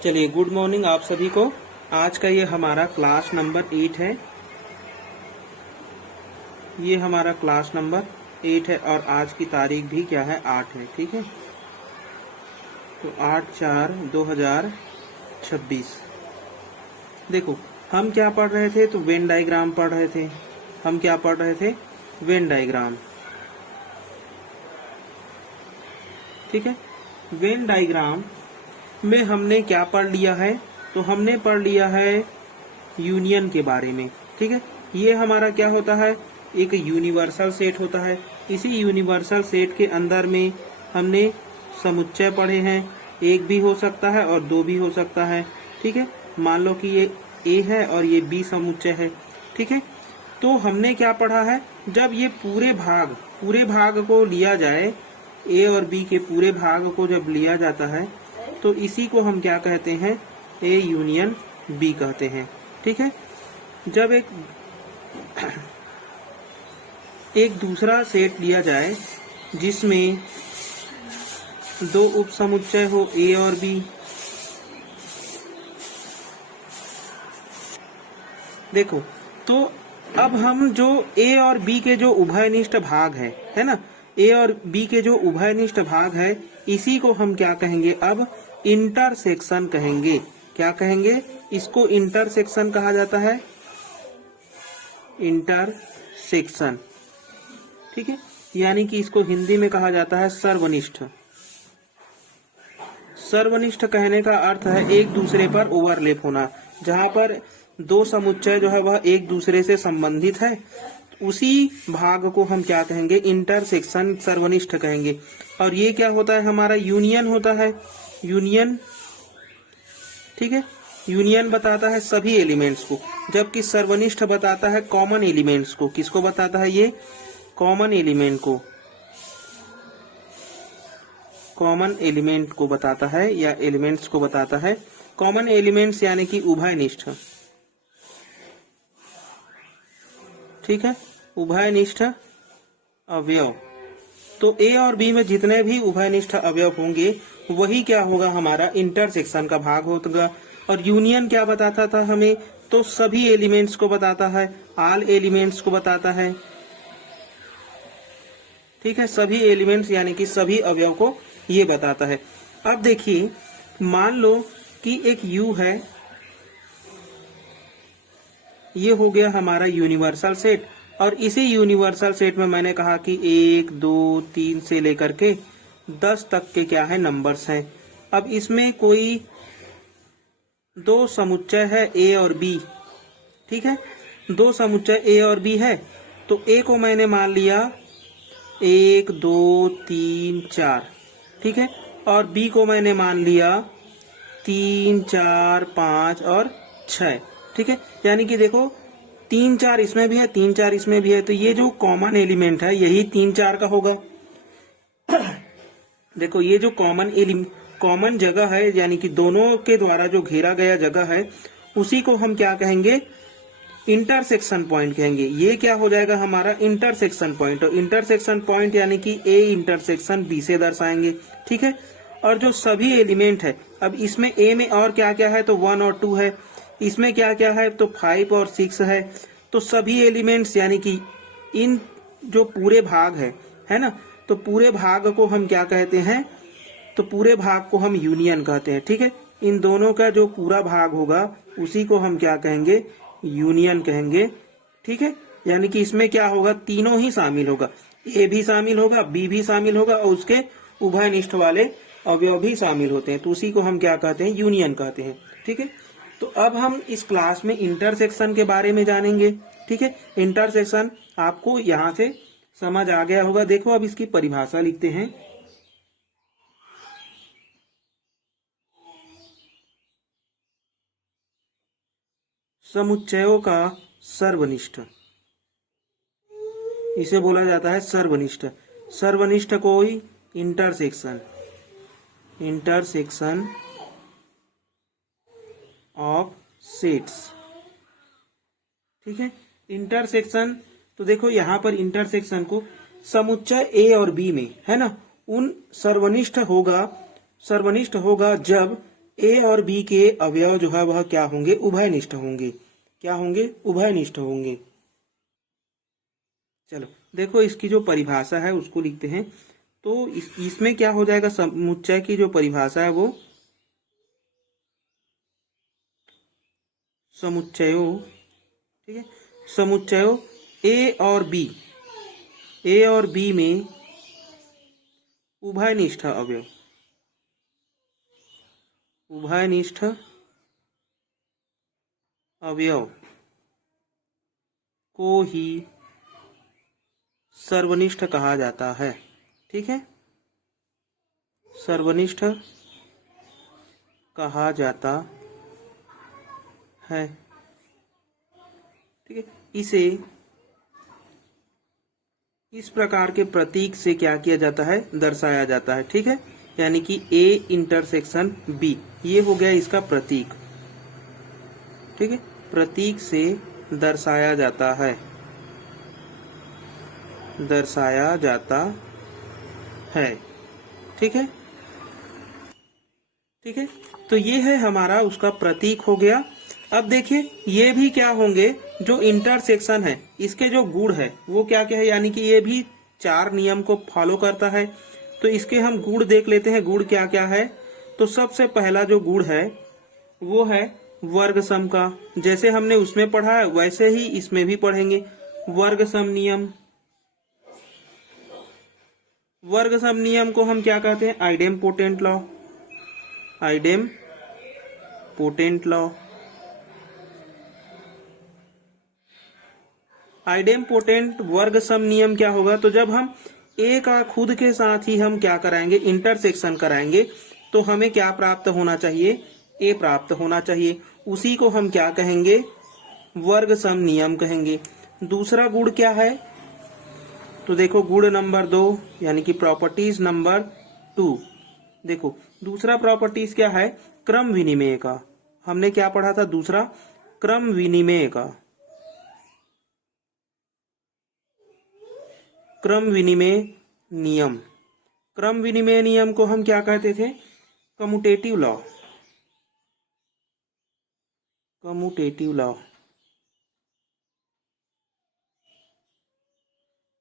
चलिए, good morning आप सभी को। आज का ये हमारा क्लास नंबर 8 है। ये हमारा क्लास नंबर 8 है और आज की तारीख भी क्या है, 8 है। ठीक है, तो 8/4/2026। देखो, हम क्या पढ़ रहे थे, तो वेन डायग्राम पढ़ रहे थे। हम क्या पढ़ रहे थे, वेन डायग्राम। ठीक है, वेन डायग्राम में हमने क्या पढ़ लिया है, तो हमने पढ़ लिया है यूनियन के बारे में। ठीक है, ये हमारा क्या होता है, एक यूनिवर्सल सेट होता है। इसी यूनिवर्सल सेट के अंदर में हमने समुच्चय पढ़े हैं। एक भी हो सकता है और दो भी हो सकता है। ठीक है, मान लो कि ये ए है और ये बी समुच्चय है। ठीक है, तो हमने क्या पढ़ा है, जब ये पूरे भाग को लिया जाए, ए और बी के पूरे भाग को जब लिया जाता है, तो इसी को हम क्या कहते हैं, ए यूनियन बी कहते हैं। ठीक है, जब एक दूसरा सेट लिया जाए जिसमें दो उप समुच्चय हो, ए और बी। देखो, तो अब हम जो ए और बी के जो उभयनिष्ठ भाग है ना, ए और बी के जो उभयनिष्ठ भाग है, इसी को हम क्या कहेंगे, अब इंटरसेक्शन कहेंगे। क्या कहेंगे, इसको इंटरसेक्शन कहा जाता है, इंटरसेक्शन। ठीक है, यानी कि इसको हिंदी में कहा जाता है सर्वनिष्ठ। सर्वनिष्ठ कहने का अर्थ है एक दूसरे पर ओवरलैप होना। जहां पर दो समुच्चय जो है वह एक दूसरे से संबंधित है, उसी भाग को हम क्या कहेंगे, इंटरसेक्शन, सर्वनिष्ठ कहेंगे। और ये क्या होता है, हमारा यूनियन होता है, यूनियन। ठीक है, यूनियन बताता है सभी एलिमेंट्स को, जबकि सर्वनिष्ठ बताता है कॉमन एलिमेंट्स को। किसको बताता है, ये कॉमन एलिमेंट को, कॉमन एलिमेंट को बताता है, या एलिमेंट्स को बताता है। कॉमन एलिमेंट्स यानी कि उभयनिष्ठ। ठीक है, उभयनिष्ठ अवयव। तो ए और बी में जितने भी उभयनिष्ठ अवयव होंगे, वही क्या होगा, हमारा इंटरसेक्शन का भाग होगा। और यूनियन क्या बताता था हमें, तो सभी एलिमेंट्स को बताता है, ऑल एलिमेंट्स को बताता है। ठीक है, सभी एलिमेंट्स यानी कि सभी अवयव को ये बताता है। अब देखिए, मान लो कि एक U है, ये हो गया हमारा यूनिवर्सल सेट। और इसी यूनिवर्सल सेट में मैंने कहा कि 1 2 3 से लेकर के 10 तक के क्या है, नंबर्स हैं। अब इसमें कोई दो समुच्चय है, ए और बी। ठीक है, दो समुच्चय ए और बी है, तो ए को मैंने मान लिया 1 2 3 4। ठीक है, और बी को मैंने मान लिया 3 4 5 और 6। ठीक है, यानी कि देखो 3 4 इसमें भी है, 3 4 इसमें भी है, तो ये जो कॉमन एलिमेंट है यही 3 4 का होगा। देखो, ये जो कॉमन जगह है, यानी कि दोनों के द्वारा जो घेरा गया जगह है, उसी को हम क्या कहेंगे, इंटरसेक्शन पॉइंट कहेंगे। ये क्या हो जाएगा, हमारा इंटरसेक्शन पॉइंट। और इंटरसेक्शन पॉइंट यानी कि ए इंटरसेक्शन बी से दर्शाएंगे। ठीक है, और जो सभी एलिमेंट है, अब इसमें ए में और क्या क्या है, तो 1 और 2 है। इसमें क्या क्या है, तो 5 और 6 है। तो सभी एलिमेंट्स यानी कि इन जो पूरे भाग है ना, तो पूरे भाग को हम क्या कहते हैं, तो पूरे भाग को हम यूनियन कहते हैं। ठीक है, इन दोनों का जो पूरा भाग होगा, उसी को हम क्या कहेंगे, यूनियन कहेंगे। ठीक है, यानी कि इसमें क्या होगा, तीनों ही शामिल होगा, ए भी शामिल होगा, बी भी शामिल होगा, और उसके उभयनिष्ठ वाले अवयव भी शामिल होते हैं, तो उसी को हम क्या कहते हैं, यूनियन कहते हैं। ठीक है, तो अब हम इस क्लास में इंटरसेक्शन के बारे में जानेंगे। ठीक है, इंटरसेक्शन आपको यहां से समझ आ गया होगा। देखो, अब इसकी परिभाषा लिखते हैं। समुच्चयों का सर्वनिष्ठ, इसे बोला जाता है सर्वनिष्ठ। सर्वनिष्ठ कोई इंटरसेक्शन, इंटरसेक्शन ऑफ सेट्स। ठीक है, इंटरसेक्शन, तो देखो यहां पर इंटरसेक्शन को समुच्चय ए और बी में है ना, उन सर्वनिष्ठ होगा जब ए और बी के अवयव जो है वह क्या होंगे, उभयनिष्ठ होंगे। क्या होंगे, उभयनिष्ठ होंगे। चलो देखो इसकी जो परिभाषा है उसको लिखते हैं। तो इसमें क्या हो जाएगा, समुच्चय की जो परिभाषा है वो समुच्चयों, ठीक है, समुच्चयों ए और बी में उभयनिष्ठ अवयव, उभयनिष्ठ अवयव को ही सर्वनिष्ठ कहा जाता है। ठीक है, सर्वनिष्ठ कहा जाता है। ठीक है, इसे इस प्रकार के प्रतीक से क्या किया जाता है, दर्शाया जाता है। ठीक है, यानी कि ए इंटरसेक्शन बी, ये हो गया इसका प्रतीक। ठीक है, प्रतीक से दर्शाया जाता है, दर्शाया जाता है। ठीक है, ठीक है, तो ये है हमारा उसका प्रतीक हो गया। अब देखिए ये भी क्या होंगे, जो इंटरसेक्शन है इसके जो गुण है वो क्या क्या है, यानी कि ये भी 4 नियम को फॉलो करता है। तो इसके हम गुण देख लेते हैं, गुण क्या क्या है। तो सबसे पहला जो गुण है वो है वर्ग सम का। जैसे हमने उसमें पढ़ा है वैसे ही इसमें भी पढ़ेंगे, वर्ग सम नियम। वर्ग सम नियम को हम क्या कहते हैं, idempotent law, idempotent law. Idempotent वर्ग सम नियम क्या होगा, तो जब हम ए का खुद के साथ ही हम क्या कराएंगे, इंटरसेक्शन कराएंगे, तो हमें क्या प्राप्त होना चाहिए, ए प्राप्त होना चाहिए। उसी को हम क्या कहेंगे, वर्ग सम नियम कहेंगे। दूसरा गुण क्या है, तो देखो गुण नंबर 2 यानी कि प्रॉपर्टीज नंबर 2। देखो दूसरा प्रॉपर्टीज क्या है, क्रम विनिमय का। हमने क्या पढ़ा था, दूसरा क्रम विनिमय का, क्रम विनिमय नियम। क्रम विनिमय नियम को हम क्या कहते थे, कम्यूटेटिव लॉ, कम्यूटेटिव लॉ।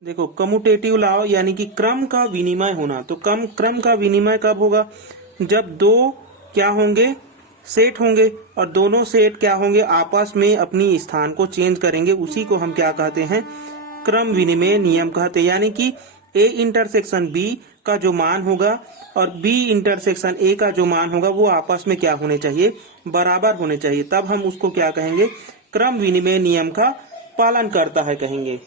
देखो कम्यूटेटिव लॉ यानी कि क्रम का विनिमय होना। तो क्रम का विनिमय कब होगा, जब दो क्या होंगे, सेट होंगे, और दोनों सेट क्या होंगे, आपस में अपनी स्थान को चेंज करेंगे। उसी को हम क्या कहते हैं, क्रम विनिमय नियम कहते हैं। यानी कि ए इंटरसेक्शन बी का जो मान होगा और बी इंटरसेक्शन ए का जो मान होगा वो आपस में क्या होने चाहिए, बराबर होने चाहिए। तब हम उसको क्या कहेंगे, क्रम विनिमय नियम का पालन करता है कहेंगे।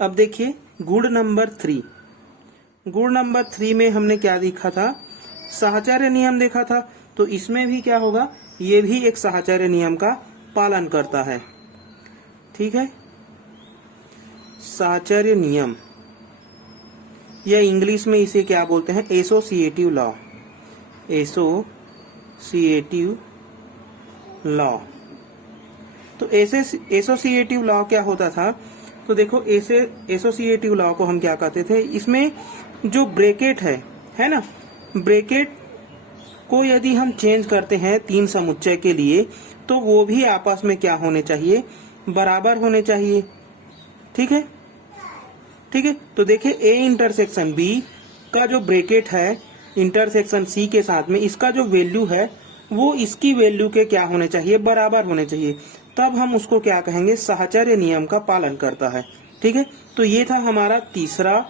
अब देखिए गुण नंबर 3। गुण नंबर 3 में हमने क्या देखा था, साहचर्य नियम देखा था। तो इसमें भी क्या होगा, ये भी एक साहचर्य नियम का पालन करता है। ठीक है, साहचर्य नियम, या इंग्लिश में इसे क्या बोलते हैं, एसोसिएटिव लॉ, एसोसिएटिव लॉ। तो एसोसिएटिव लॉ क्या होता था, तो देखो एसोसिएटिव लॉ को हम क्या कहते थे, इसमें जो ब्रैकेट है ना, ब्रैकेट को यदि हम चेंज करते हैं 3 समुच्चय के लिए, तो वो भी आपस में क्या होने चाहिए, बराबर होने चाहिए। ठीक है, ठीक है। तो देखिए ए इंटरसेक्शन बी का जो ब्रैकेट है इंटरसेक्शन सी के साथ में, इसका जो वैल्यू है वो इसकी वैल्यू के क्या होने चाहिए, बराबर होने चाहिए। तब हम उसको क्या कहेंगे, साहचर्य नियम का पालन करता है। ठीक है, तो ये था हमारा तीसरा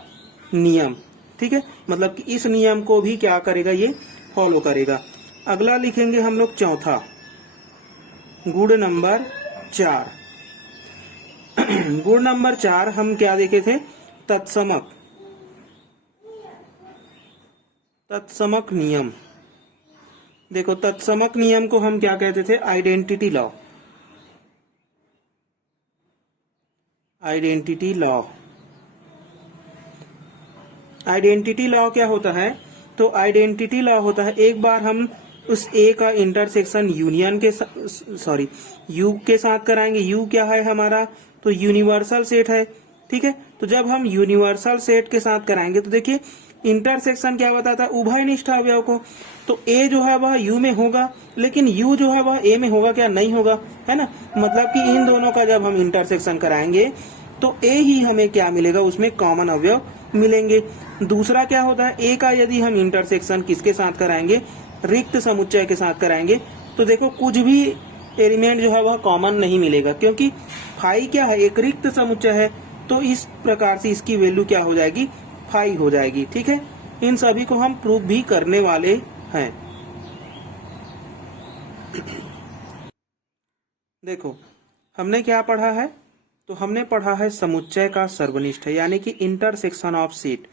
नियम। ठीक है, मतलब कि इस नियम को भी क्या करेगा, ये फॉलो करेगा। अगला लिखेंगे हम लोग चौथा, गुण नंबर 4। गुण नंबर 4 हम क्या देखे थे, तत्समक, तत्समक नियम। देखो तत्समक नियम को हम क्या कहते थे, identity law, identity law. Identity law क्या होता है, तो आइडेंटिटी लॉ होता है, एक बार हम उस ए का इंटरसेक्शन यूनियन के यू के साथ कराएंगे। यू क्या है हमारा, तो यूनिवर्सल सेट है। ठीक है, तो जब हम यूनिवर्सल सेट के साथ कराएंगे तो देखिए इंटरसेक्शन क्या बताता है, उभयनिष्ठ अवयव को। तो ए जो है वह यू में होगा, लेकिन यू जो है वह ए में होगा क्या, नहीं होगा, है ना। मतलब कि इन दोनों का जब हम इंटरसेक्शन कराएंगे तो ए ही हमें क्या मिलेगा, उसमें कॉमन अवयव मिलेंगे। दूसरा क्या होता है, ए का यदि हम इंटरसेक्शन किसके साथ कराएंगे, रिक्त समुच्चय के साथ कराएंगे, तो देखो कुछ भी एलिमेंट जो है वह कॉमन नहीं मिलेगा, क्योंकि फाई क्या है, एक रिक्त समुच्चय है। तो इस प्रकार से इसकी वैल्यू क्या हो जाएगी, फाई हो जाएगी। ठीक है, इन सभी को हम प्रूव भी करने वाले हैं। देखो हमने क्या पढ़ा है, तो हमने पढ़ा है समुच्चय का सर्वनिष्ठ है, यानी कि intersection of set.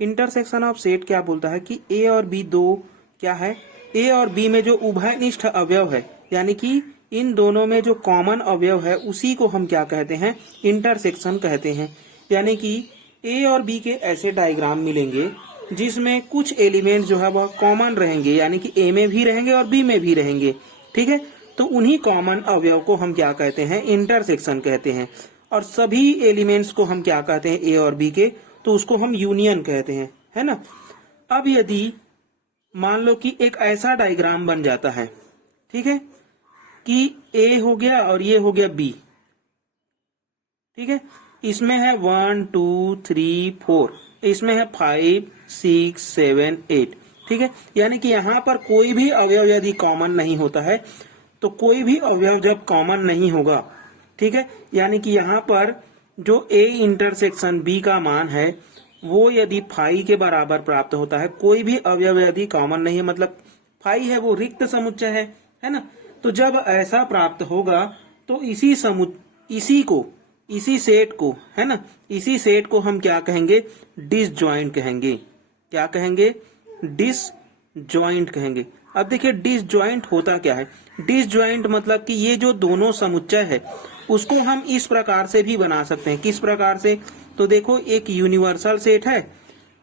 Intersection of set क्या बोलता है कि ए और बी दो क्या है, ए और बी में जो उभयनिष्ठ अवयव है, यानी कि इन दोनों में जो कॉमन अवयव है उसी को हम क्या कहते हैं, इंटरसेक्शन कहते हैं। यानी कि ए और बी के ऐसे डायग्राम मिलेंगे जिसमें कुछ एलिमेंट जो है वह कॉमन रहेंगे, यानी कि ए में भी रहेंगे और बी में भी रहेंगे। ठीक है, तो उन्हीं कॉमन अवयव को हम क्या कहते हैं, इंटरसेक्शन कहते हैं। और सभी एलिमेंट्स को हम क्या कहते हैं, ए और बी के, तो उसको हम यूनियन कहते हैं, है ना। अब यदि मान लो कि एक ऐसा डायग्राम बन जाता है, ठीक है, कि ए हो गया और ये हो गया बी, ठीक है, इसमें है 1 2 3 4, इसमें है 5 6 7 8, ठीक है। यानी कि यहाँ पर कोई भी अवयव यदि कॉमन नहीं होता है, तो कोई भी अवयव जब कॉमन नहीं होगा, ठीक है, यानी कि यहाँ पर जो ए इंटरसेक्शन बी का मान है वो यदि फाई के बराबर प्राप्त होता है, कोई भी अवयव यदि कॉमन नहीं है, मतलब फाई है वो रिक्त समुच्चय है ना। तो जब ऐसा प्राप्त होगा तो इसी सेट को, है ना, इसी सेट को हम क्या कहेंगे, डिसजॉइंट कहेंगे। क्या कहेंगे, डिसजॉइंट कहेंगे। अब देखिए डिसजॉइंट होता क्या है, डिसजॉइंट मतलब कि ये जो दोनों समुच्चय है उसको हम इस प्रकार से भी बना सकते हैं। किस प्रकार से, तो देखो एक यूनिवर्सल सेट है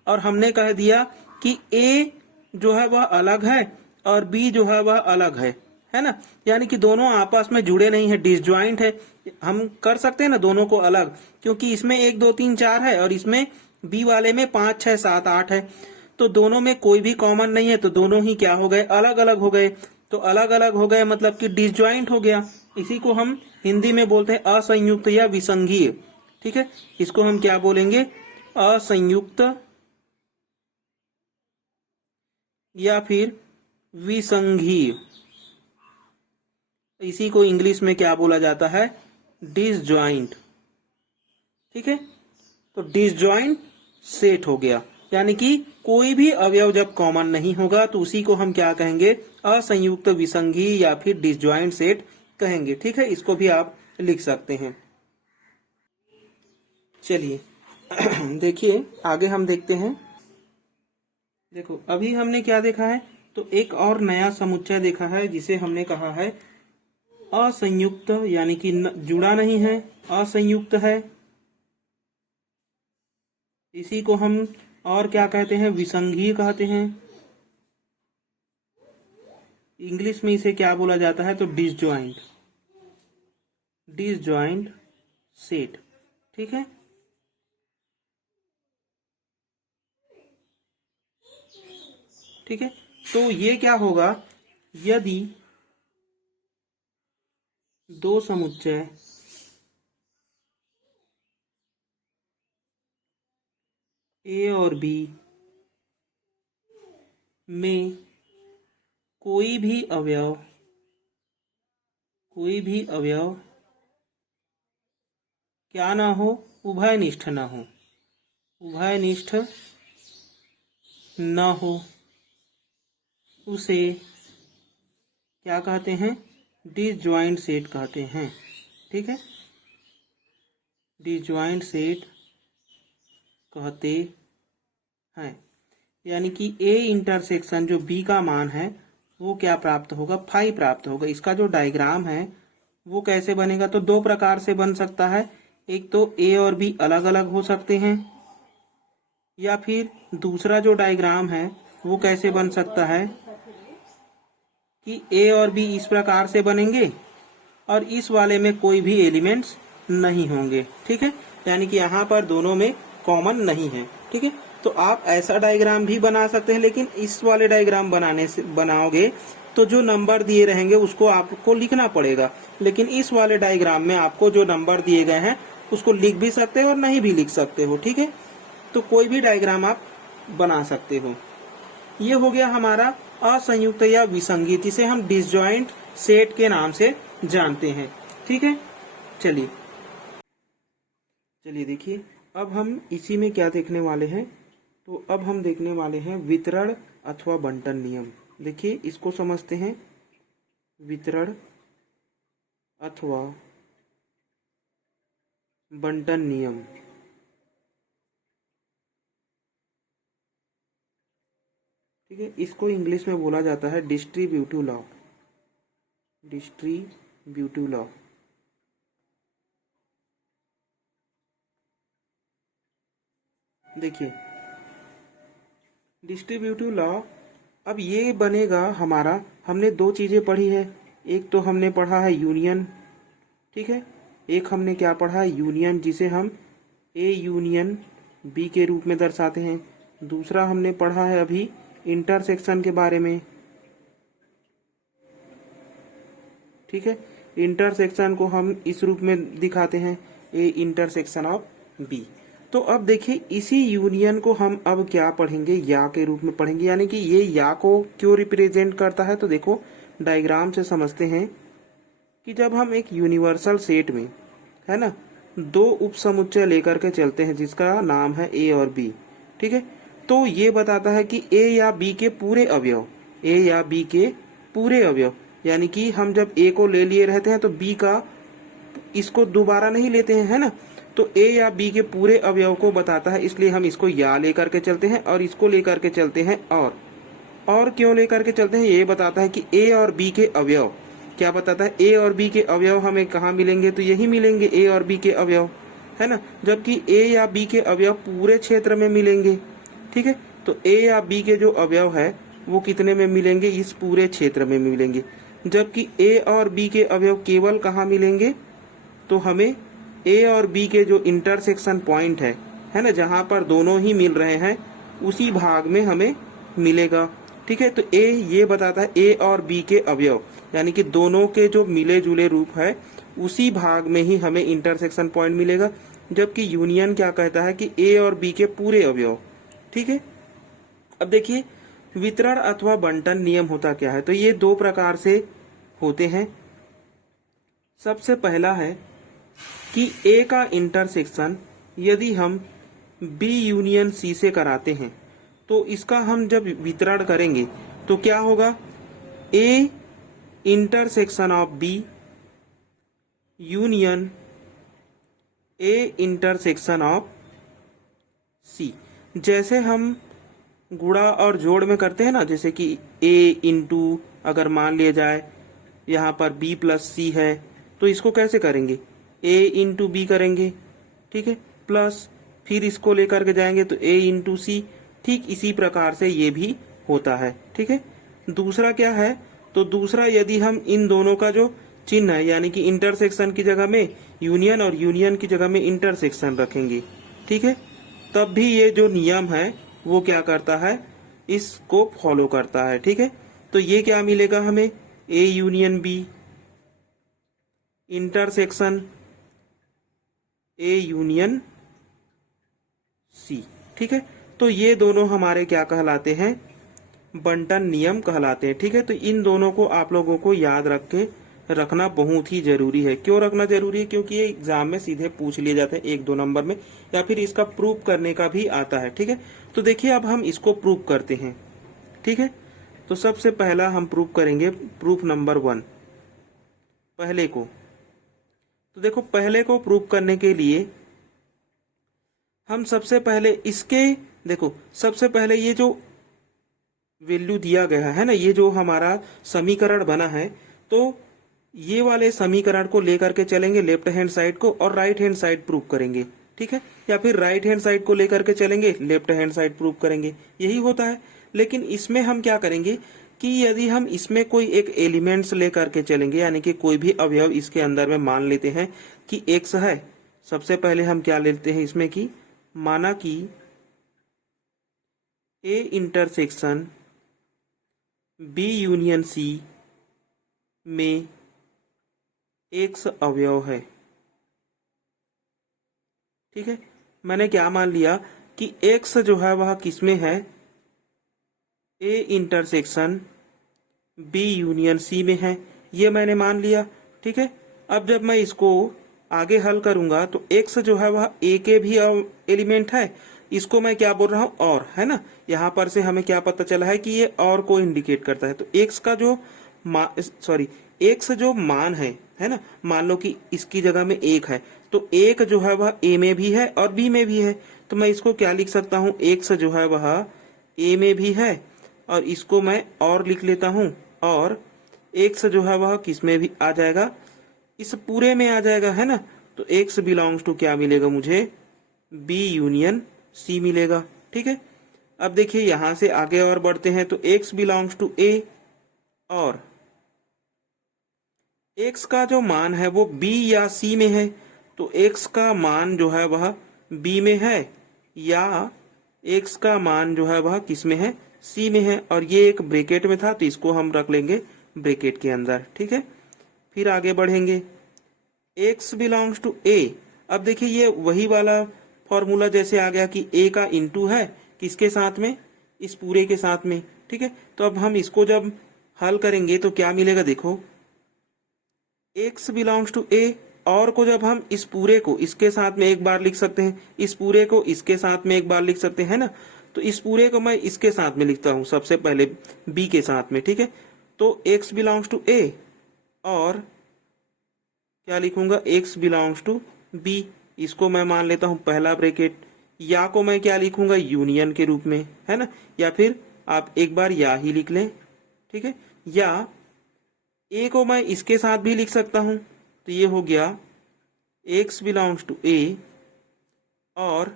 और हमने कह दिया कि ए जो है वह अलग है और बी जो है वह अलग है ना। यानी कि दोनों आपस में जुड़े नहीं है, डिसजॉइंट है। हम कर सकते हैं ना दोनों को अलग, क्योंकि इसमें 1 2 3 4 है और इसमें बी वाले में 5 6 7 8 है। तो दोनों में कोई भी कॉमन नहीं है, तो दोनों ही क्या हो गए, अलग अलग हो गए। तो अलग अलग हो गए मतलब कि डिसजॉइंट हो गया। इसी को हम हिंदी में बोलते हैं असंयुक्त या विसंघीय। ठीक है, इसको हम क्या बोलेंगे, असंयुक्त या फिर विसंघीय। इसी को इंग्लिश में क्या बोला जाता है, डिसजॉइंट। ठीक है, तो डिसजॉइंट सेट हो गया, यानी कि कोई भी अवयव जब कॉमन नहीं होगा तो उसी को हम क्या कहेंगे, असंयुक्त विसंघीय या फिर डिसजॉइंट सेट कहेंगे। ठीक है, इसको भी आप लिख सकते हैं। चलिए देखिए आगे हम देखते हैं। देखो अभी हमने क्या देखा है, तो एक और नया समुच्चय देखा है जिसे हमने कहा है असंयुक्त, यानी कि जुड़ा नहीं है, असंयुक्त है। इसी को हम और क्या कहते हैं, विसंघीय कहते हैं। इंग्लिश में इसे क्या बोला जाता है, तो डिसजॉइंट, डिसजॉइंट सेट। ठीक है, ठीक है, तो ये क्या होगा, यदि दो समुच्चय ए और बी में कोई भी अवयव क्या ना हो, उभयनिष्ठ ना हो, उभयनिष्ठ न हो, उसे क्या कहते हैं, डिसजॉइंट सेट कहते हैं। ठीक है, डिसजॉइंट सेट कहते हैं। यानी कि ए इंटरसेक्शन जो बी का मान है वो क्या प्राप्त होगा, फाई प्राप्त होगा। इसका जो डायग्राम है वो कैसे बनेगा, तो दो प्रकार से बन सकता है। एक तो ए और बी अलग अलग हो सकते हैं, या फिर दूसरा जो डायग्राम है वो कैसे बन सकता है कि ए और बी इस प्रकार से बनेंगे और इस वाले में कोई भी एलिमेंट्स नहीं होंगे। ठीक है, यानी कि यहाँ पर दोनों में कॉमन नहीं है। ठीक है, तो आप ऐसा डायग्राम भी बना सकते हैं, लेकिन इस वाले डायग्राम बनाओगे तो जो नंबर दिए रहेंगे उसको आपको लिखना पड़ेगा, लेकिन इस वाले डायग्राम में आपको जो नंबर दिए गए हैं उसको लिख भी सकते हो और नहीं भी लिख सकते हो। ठीक है, तो कोई भी डायग्राम आप बना सकते हो। ये हो गया हमारा असंयुक्त या विसंगी, जिसे हम डिसजॉइंट सेट के नाम से जानते हैं। ठीक है, चलिए देखिए अब हम इसी में क्या देखने वाले हैं, तो अब हम देखने वाले हैं वितरण अथवा बंटन नियम। देखिए इसको समझते हैं, वितरण अथवा बंटन नियम। ठीक है, इसको इंग्लिश में बोला जाता है डिस्ट्रीब्यूटिव लॉ। Distributive law. देखिए डिस्ट्रीब्यूटिव लॉ, अब ये बनेगा हमारा, हमने दो चीजें पढ़ी है, एक तो हमने पढ़ा है यूनियन, ठीक है, एक हमने क्या पढ़ा है यूनियन, जिसे हम ए यूनियन बी के रूप में दर्शाते हैं। दूसरा हमने पढ़ा है अभी इंटरसेक्शन के बारे में। ठीक है, इंटरसेक्शन को हम इस रूप में दिखाते हैं, ए इंटरसेक्शन ऑफ बी। तो अब देखिए इसी यूनियन को हम अब क्या पढ़ेंगे, या के रूप में पढ़ेंगे, यानी कि ये या को क्यों रिप्रेजेंट करता है, तो देखो डायग्राम से समझते हैं कि जब हम एक यूनिवर्सल सेट में, है ना, दो उपसमुच्चय लेकर के चलते हैं जिसका नाम है ए और बी। ठीक है, तो ये बताता है कि ए या बी के पूरे अवयव, ए या बी के पूरे अवयव, यानी कि हम जब ए को ले लिए रहते हैं तो बी का इसको दोबारा नहीं लेते हैं, है ना, तो ए या बी के पूरे अवयव को बताता है, इसलिए हम इसको या लेकर के चलते हैं और इसको लेकर के चलते हैं और क्यों लेकर के चलते हैं, ये बताता है कि ए और बी के अवयव, क्या बताता है, ए और बी के अवयव हमें कहाँ मिलेंगे, तो यही मिलेंगे ए और बी के अवयव, है ना, जबकि ए या बी के अवयव पूरे क्षेत्र में मिलेंगे। ठीक है, तो ए या बी के जो अवयव है वो कितने में मिलेंगे, इस पूरे क्षेत्र में मिलेंगे, जबकि ए और बी के अवयव केवल कहाँ मिलेंगे, तो हमें ए और बी के जो इंटरसेक्शन पॉइंट है ना, जहां पर दोनों ही मिल रहे हैं उसी भाग में हमें मिलेगा। ठीक है, तो ए ये बताता है ए और बी के अवयव, यानी कि दोनों के जो मिले जुले रूप है उसी भाग में ही हमें इंटरसेक्शन पॉइंट मिलेगा, जबकि यूनियन क्या कहता है कि ए और बी के पूरे अवयव। ठीक है, अब देखिए वितरण अथवा बंटन नियम होता क्या है, तो ये दो प्रकार से होते हैं। सबसे पहला है कि ए का इंटरसेक्शन यदि हम बी यूनियन सी से कराते हैं तो इसका हम जब वितरण करेंगे तो क्या होगा, A intersection of B union A intersection of C. जैसे हम गुणा और जोड़ में करते हैं ना, जैसे कि ए इंटू, अगर मान लिया जाए यहाँ पर बी प्लस सी है तो इसको कैसे करेंगे, ए इंटू बी करेंगे। ठीक है, प्लस फिर इसको लेकर के जाएंगे तो ए इंटू सी। ठीक इसी प्रकार से ये भी होता है। ठीक है, दूसरा क्या है, तो दूसरा यदि हम इन दोनों का जो चिन्ह है, यानी कि इंटरसेक्शन की जगह में यूनियन और यूनियन की जगह में इंटरसेक्शन रखेंगे, ठीक है, तब भी ये जो नियम है वो क्या करता है, इसको फॉलो करता है। ठीक है, तो ये क्या मिलेगा हमें, A union B intersection A union C. ठीक है, तो ये दोनों हमारे क्या कहलाते हैं, बंटन नियम कहलाते हैं। ठीक है, तो इन दोनों को आप लोगों को याद रखना बहुत ही जरूरी है। क्यों रखना जरूरी है, क्योंकि ये एग्जाम में सीधे पूछ लिए जाते हैं 1-2 नंबर में, या फिर इसका प्रूफ करने का भी आता है। ठीक है, तो देखिए अब हम इसको प्रूफ करते हैं। ठीक है, तो सबसे पहला हम प्रूफ करेंगे प्रूफ नंबर 1, पहले को। तो देखो पहले को प्रूफ करने के लिए हम सबसे पहले इसके, देखो सबसे पहले ये जो वैल्यू दिया गया है ना, ये जो हमारा समीकरण बना है, तो ये वाले समीकरण को लेकर के चलेंगे लेफ्ट हैंड साइड को और राइट हैंड साइड प्रूफ करेंगे। ठीक है, या फिर राइट हैंड साइड को लेकर के चलेंगे, लेफ्ट हैंड साइड प्रूफ करेंगे, यही होता है। लेकिन इसमें हम क्या करेंगे कि यदि हम इसमें कोई एक एलिमेंट्स लेकर के चलेंगे, यानी कि कोई भी अवयव इसके अंदर में मान लेते हैं कि x है, सबसे पहले हम क्या लेते हैं इसमें कि माना कि A intersection B union C में एक्स अवयव है। ठीक है, मैंने क्या मान लिया कि एक्स जो है वह किसमें है, A intersection B union C में है, ये मैंने मान लिया। ठीक है, अब जब मैं इसको आगे हल करूंगा तो एक्स जो है वह ए के भी एलिमेंट है, इसको मैं क्या बोल रहा हूं, और, है ना। यहां पर से हमें क्या पता चला है कि ये और को इंडिकेट करता है। तो एक्स का जो एक्स जो मान है ना, मान लो कि इसकी जगह में एक है, तो एक जो है वह ए में भी है और बी में भी है। तो मैं इसको क्या लिख सकता हूं, एक्स जो है वह ए में भी है और इसको मैं और लिख लेता हूं, और एक्स जो है वह किस में भी आ जाएगा, इस पूरे में आ जाएगा, है ना। तो एक्स बिलोंग्स टू क्या मिलेगा मुझे, बी यूनियन सी मिलेगा। ठीक है, अब देखिए यहां से आगे और बढ़ते हैं। तो एक्स बिलोंग्स टू ए, और एक्स का जो मान है वो बी या सी में है, तो एक्स का मान जो है वह बी में है, या एक्स का मान जो है वह किस में है, सी में है। और ये एक ब्रैकेट में था तो इसको हम रख लेंगे ब्रैकेट के अंदर। ठीक है, फिर आगे बढ़ेंगे, एक्स बिलोंग्स टू ए। अब देखिए ये वही वाला फॉर्मूला जैसे आ गया कि ए का इंटू है किसके साथ में, इस पूरे के साथ में। ठीक है, तो अब हम इसको जब हल करेंगे तो क्या मिलेगा, देखो एक्स बिलोंग्स टू ए, और को जब हम इस पूरे को इसके साथ में एक बार लिख सकते हैं, इस पूरे को इसके साथ में एक बार लिख सकते हैं ना। तो इस पूरे को मैं इसके साथ में लिखता हूं सबसे पहले, बी के साथ में। ठीक है, तो एक्स बिलोंग्स टू ए, और क्या लिखूंगा, एक्स बिलोंग्स टू बी, इसको मैं मान लेता हूं पहला ब्रैकेट। या को मैं क्या लिखूंगा, यूनियन के रूप में, है ना, या फिर आप एक बार या ही लिख लें। ठीक है, या ए को मैं इसके साथ भी लिख सकता हूं, तो ये हो गया एक्स बिलोंग्स टू ए और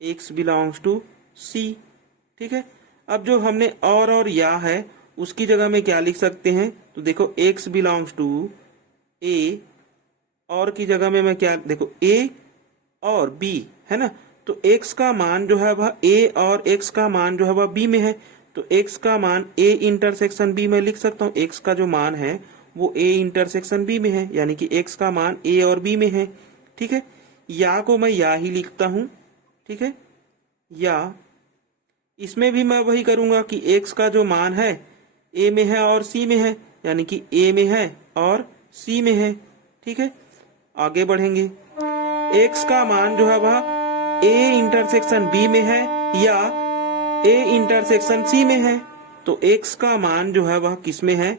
एक्स बिलोंग्स टू सी। ठीक है, अब जो हमने और या है उसकी जगह में क्या लिख सकते हैं, तो देखो एक्स बिलोंग्स टू ए, और की जगह में मैं क्या, देखो ए और बी, है ना। तो एक्स का मान जो है वह ए और एक्स का मान जो है वह बी में है, तो एक्स का मान ए इंटरसेक्शन बी में लिख सकता हूँ। एक्स का जो मान है वो ए इंटरसेक्शन बी में है, यानी कि एक्स का मान ए और बी में है। ठीक है, या को मैं या ही लिखता हूं। ठीक है, या इसमें भी मैं वही करूंगा कि एक्स का जो मान है ए में है और सी में है, यानी कि ए में है और सी में है। ठीक है, आगे बढ़ेंगे, एक्स का मान जो है वह ए इंटरसेक्शन बी में है या ए इंटरसेक्शन सी में है, तो एक्स का मान जो है वह किस में है,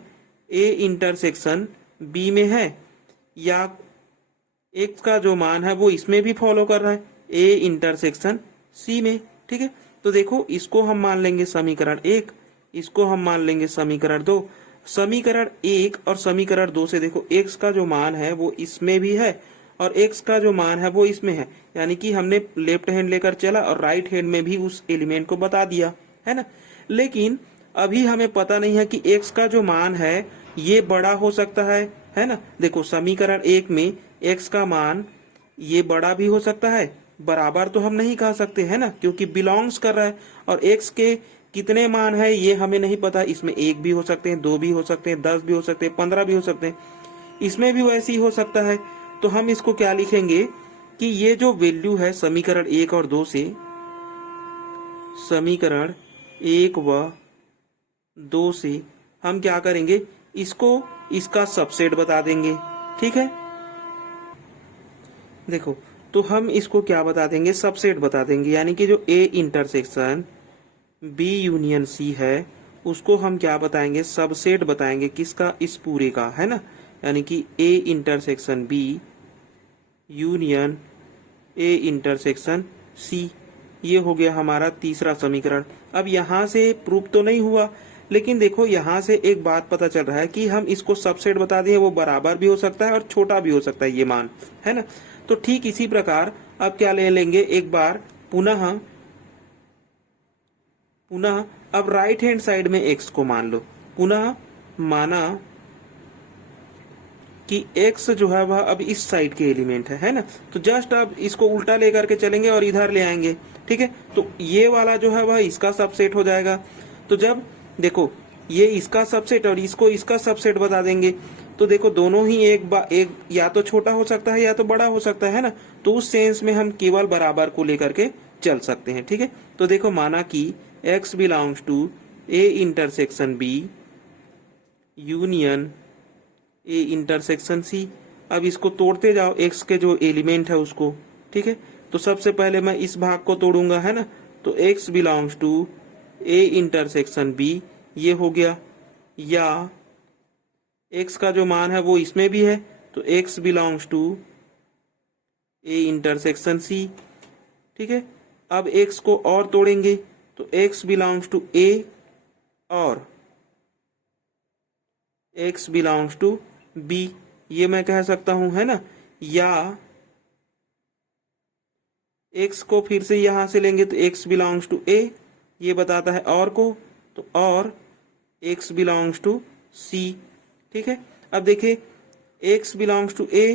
ए इंटरसेक्शन बी में है, या एक्स का जो मान है वो इसमें भी फॉलो कर रहा है, ए इंटरसेक्शन सी में। ठीक है, तो देखो इसको हम मान लेंगे समीकरण 1, इसको हम मान लेंगे समीकरण 2। समीकरण 1 और समीकरण 2 से देखो एक्स का जो मान है वो इसमें भी है और एक्स का जो मान है वो इसमें है, यानी कि हमने लेफ्ट हैंड लेकर चला और राइट हैंड में भी उस एलिमेंट को बता दिया, है ना। लेकिन अभी हमें पता नहीं है कि एक्स का जो मान है ये बड़ा हो सकता है ना। देखो समीकरण 1 में एक्स का मान ये बड़ा भी हो सकता है, बराबर तो हम नहीं कह सकते, है ना, क्योंकि बिलोंग्स कर रहा है। और एक्स के कितने मान है ये हमें नहीं पता, इसमें 1 भी हो सकते हैं, 2 भी हो सकते हैं, 10 भी हो सकते हैं, 15 भी हो सकते हैं, इसमें भी वैसे ही हो सकता है। तो हम इसको क्या लिखेंगे कि ये जो वैल्यू है समीकरण 1 और 2 से, समीकरण 1 व 2 से हम क्या करेंगे, इसको इसका सबसेट बता देंगे। ठीक है, देखो तो हम इसको क्या बता देंगे, सबसेट बता देंगे, यानी कि जो A intersection B union C है उसको हम क्या बताएंगे, सबसेट बताएंगे, किसका, इस पूरे का, है ना। यानी कि A intersection B union A intersection C, ये हो गया हमारा तीसरा समीकरण। अब यहां से प्रूफ तो नहीं हुआ, लेकिन देखो यहां से एक बात पता चल रहा है कि हम इसको सबसेट बता दिए, वो बराबर भी हो सकता है और छोटा भी हो सकता है ये मान, है ना। तो ठीक इसी प्रकार अब क्या ले लेंगे, एक बार पुनः अब राइट हैंड साइड में एक्स को मान लो, पुनः माना कि एक्स जो है वह अब इस साइड के एलिमेंट है ना। तो जस्ट अब इसको उल्टा लेकर के चलेंगे और इधर ले आएंगे, ठीक है। तो ये वाला जो है वह इसका सबसेट हो जाएगा। तो जब देखो ये इसका सबसेट और इसको इसका सबसेट बता देंगे तो देखो दोनों ही एक या तो छोटा हो सकता है या तो बड़ा हो सकता है ना। तो उस सेंस में हम केवल बराबर को लेकर के चल सकते हैं, ठीक है। तो देखो माना कि x belongs to a intersection b union a intersection c। अब इसको तोड़ते जाओ x के जो एलिमेंट है उसको, ठीक है। तो सबसे पहले मैं इस भाग को तोड़ूंगा, है ना। तो x belongs to a intersection b ये हो गया, या x का जो मान है वो इसमें भी है तो x belongs to a intersection c, ठीक है। अब x को और तोड़ेंगे तो x बिलोंग्स टू a और x बिलोंग्स टू b ये मैं कह सकता हूं, है ना। या x को फिर से यहां से लेंगे तो x बिलोंग्स टू a ये बताता है और को, तो और x बिलोंग्स टू c, ठीक है। अब देखिए x belongs to a,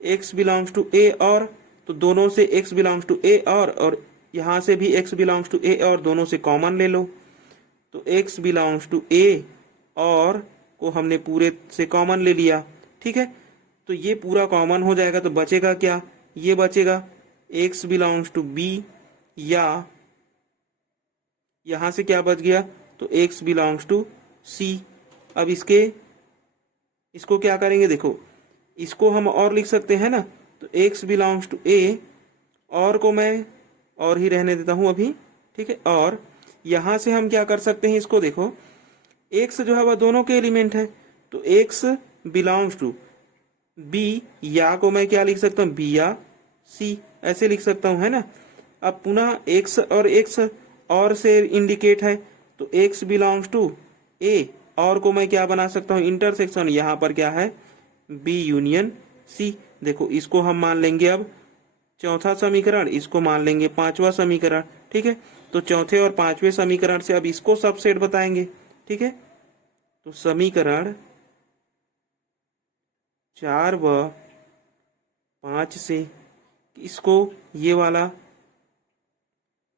x belongs to a और, तो दोनों से x बिलोंग्स टू a और यहां से भी x बिलोंग्स टू a और दोनों से कॉमन ले लो। तो x बिलोंग्स टू a और को हमने पूरे से कॉमन ले लिया, ठीक है। तो ये पूरा कॉमन हो जाएगा तो बचेगा क्या, ये बचेगा x बिलोंग्स टू b, या यहां से क्या बच गया तो x बिलोंग्स टू c। अब इसको क्या करेंगे, देखो इसको हम और लिख सकते हैं ना। तो x बिलोंग्स टू a और को मैं और ही रहने देता हूं अभी, ठीक है। और यहां से हम क्या कर सकते हैं, इसको देखो x जो है वह दोनों के एलिमेंट है तो x बिलोंग्स टू b, या को मैं क्या लिख सकता हूं b या c ऐसे लिख सकता हूं, है ना। अब पुनः x और x और से इंडिकेट है तो x बिलोंग्स टू a और को मैं क्या बना सकता हूं इंटरसेक्शन, यहां पर क्या है b यूनियन c। देखो इसको हम मान लेंगे अब चौथा समीकरण, इसको मान लेंगे पांचवा समीकरण, ठीक है। तो चौथे और पांचवें समीकरण से अब इसको सबसेट बताएंगे, ठीक है। तो समीकरण 4 व 5 से इसको ये वाला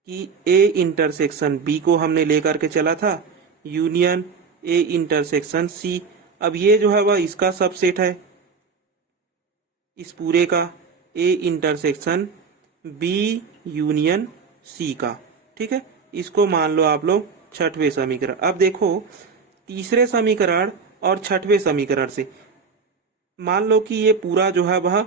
कि a इंटरसेक्शन b को हमने लेकर के चला था यूनियन a इंटरसेक्शन c। अब ये जो है वह इसका सबसेट है इस पूरे का a intersection b union c का, ठीक है। इसको मान लो आप लोग छठवें समीकरण। अब देखो तीसरे समीकरण और छठवें समीकरण से मान लो कि ये पूरा जो है वह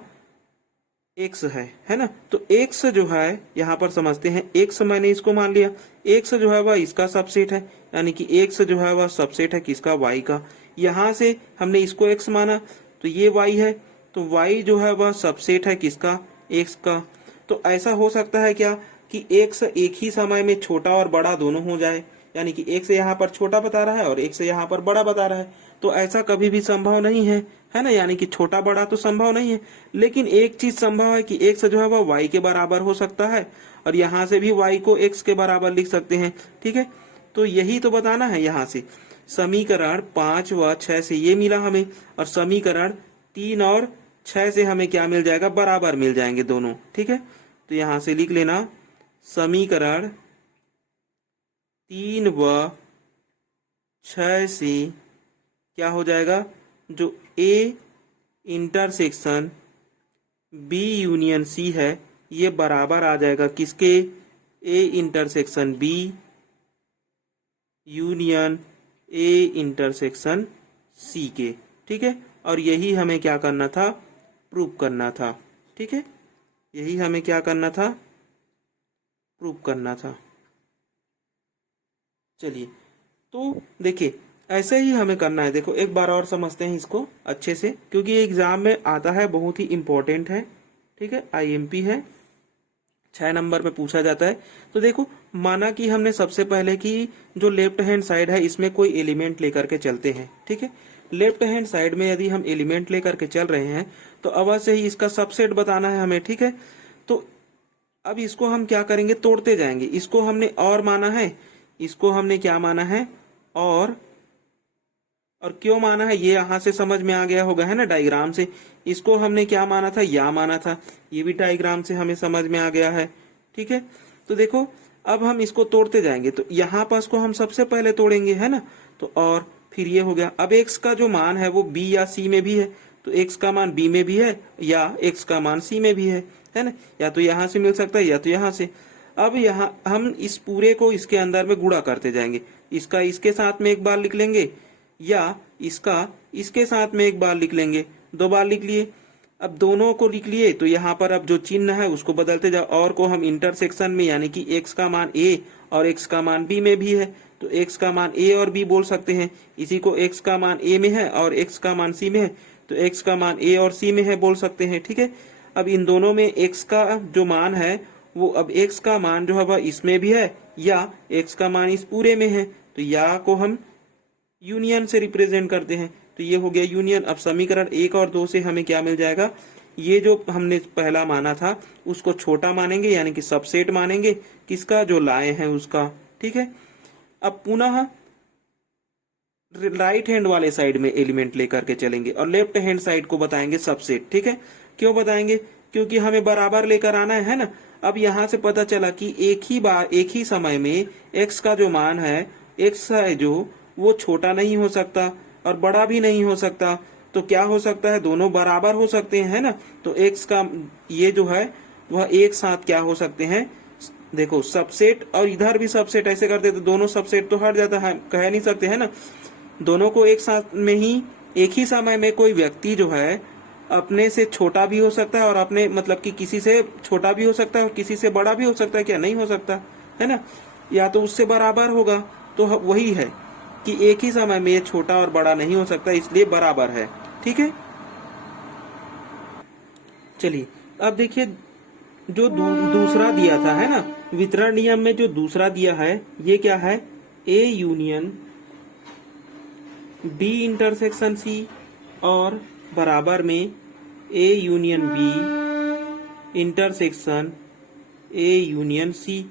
x है ना। तो x जो है यहाँ पर समझते हैं, x मैंने इसको मान लिया, x जो है वह इसका सबसेट है, यानी कि x जो है वह सबसेट है किसका, y का। यहाँ से हमने इसको x माना तो ये y है, तो y जो है वह सबसेट है किसका, x का। तो ऐसा हो सकता है क्या कि x एक ही समय में छोटा और बड़ा दोनों हो जाए, यानी कि x यहाँ पर छोटा बता रहा है और x यहाँ पर बड़ा बता रहा है। तो ऐसा कभी भी संभव नहीं है ना, यानी कि छोटा बड़ा तो संभव नहीं है। लेकिन एक चीज संभव है कि x जो है वह y के बराबर हो सकता है और यहाँ से भी y को x के बराबर लिख सकते हैं, ठीक है। तो यही तो बताना है यहाँ से। समीकरण 5 व 6 से ये मिला हमें और समीकरण 3 और 6 से हमें क्या मिल जाएगा, बराबर मिल जाएंगे दोनों, ठीक है। तो यहाँ से लिख लेना समीकरण 3 व 6 से क्या हो जाएगा, जो a intersection b union c है ये बराबर आ जाएगा किसके, a intersection b union a intersection c के, ठीक है। और यही हमें क्या करना था, प्रूव करना था, ठीक है। यही हमें क्या करना था, प्रूव करना था। चलिए तो देखिए ऐसे ही हमें करना है। देखो एक बार और समझते हैं इसको अच्छे से, क्योंकि एग्जाम में आता है, बहुत ही इंपॉर्टेंट है, ठीक है। IMP है, 6 नंबर पे पूछा जाता है। तो देखो माना कि हमने सबसे पहले कि जो लेफ्ट हैंड साइड है इसमें कोई एलिमेंट लेकर के चलते हैं, ठीक है। लेफ्ट हैंड साइड में यदि हम एलिमेंट लेकर के चल रहे हैं तो अवश्य ही इसका सबसेट बताना है हमें, ठीक है। तो अब इसको हम क्या करेंगे, तोड़ते जाएंगे। इसको हमने और माना है, इसको हमने क्या माना है, और क्यों माना है ये यहां से समझ में आ गया होगा, है ना, डायग्राम से। इसको हमने क्या माना था, या माना था, ये भी डायग्राम से हमें समझ में आ गया है, ठीक है। तो देखो अब हम इसको तोड़ते जाएंगे, तो यहाँ पास को हम सबसे पहले तोड़ेंगे, है ना। तो और फिर ये हो गया। अब x का जो मान है वो b या c में भी है, तो x का मान b में भी है या x का मान c में भी है ना। या तो यहाँ से मिल सकता है या तो यहाँ से। अब यहाँ हम इस पूरे को इसके अंदर में गुणा करते जाएंगे। इसका इसके साथ में एक बार लिख लेंगे या इसका इसके साथ में एक बार लिख लेंगे, 2 बार लिख लिए। अब दोनों को लिख लिए तो यहाँ पर अब जो चिन्ह है उसको बदलते जाओ। और को हम इंटरसेक्शन में यानी कि x का मान a और x का मान b में भी है, तो x का मान a और b बोल सकते हैं। इसी को x का मान a में है और x का मान c में है, तो x का मान a और c में है बोल सकते हैं। ठीक है, अब इन दोनों में x का जो मान है वो अब x का मान जो है वह इसमें भी है या x का मान इस पूरे में है, तो या को हम यूनियन से रिप्रेजेंट करते हैं। तो ये हो गया यूनियन। अब समीकरण 1 और 2 से हमें क्या मिल जाएगा, ये जो हमने पहला माना था उसको छोटा मानेंगे यानी कि सबसेट मानेंगे किसका, जो लाए हैं उसका। ठीक है, अब पुनः राइट हैंड वाले साइड में एलिमेंट लेकर के चलेंगे और लेफ्ट हैंड साइड को बताएंगे सबसेट। ठीक है, क्यों बताएंगे, क्योंकि हमें बराबर लेकर आना है ना। अब यहाँ से पता चला कि एक ही बार एक ही समय में x का जो मान है, x है जो वो छोटा नहीं हो सकता और बड़ा भी नहीं हो सकता। तो क्या हो सकता है, दोनों बराबर हो सकते हैं, है ना। तो x का ये जो है वह एक साथ क्या हो सकते हैं, देखो सबसेट और इधर भी सबसेट ऐसे करते तो दोनों सबसेट तो हट जाता है, कह नहीं सकते, है ना। दोनों को एक साथ में ही एक ही समय में कोई व्यक्ति जो है अपने से छोटा भी हो सकता है और अपने मतलब कि किसी से छोटा भी हो सकता है और किसी से बड़ा भी हो सकता है, क्या नहीं हो सकता, है ना। या तो उससे बराबर होगा, तो वही है कि एक ही समय में ये छोटा और बड़ा नहीं हो सकता, इसलिए बराबर है। ठीक है, चलिए अब देखिए जो दूसरा दिया था, है ना, वितरण नियम में जो दूसरा दिया है ये क्या है, A union B intersection C और बराबर में A union B intersection A union C।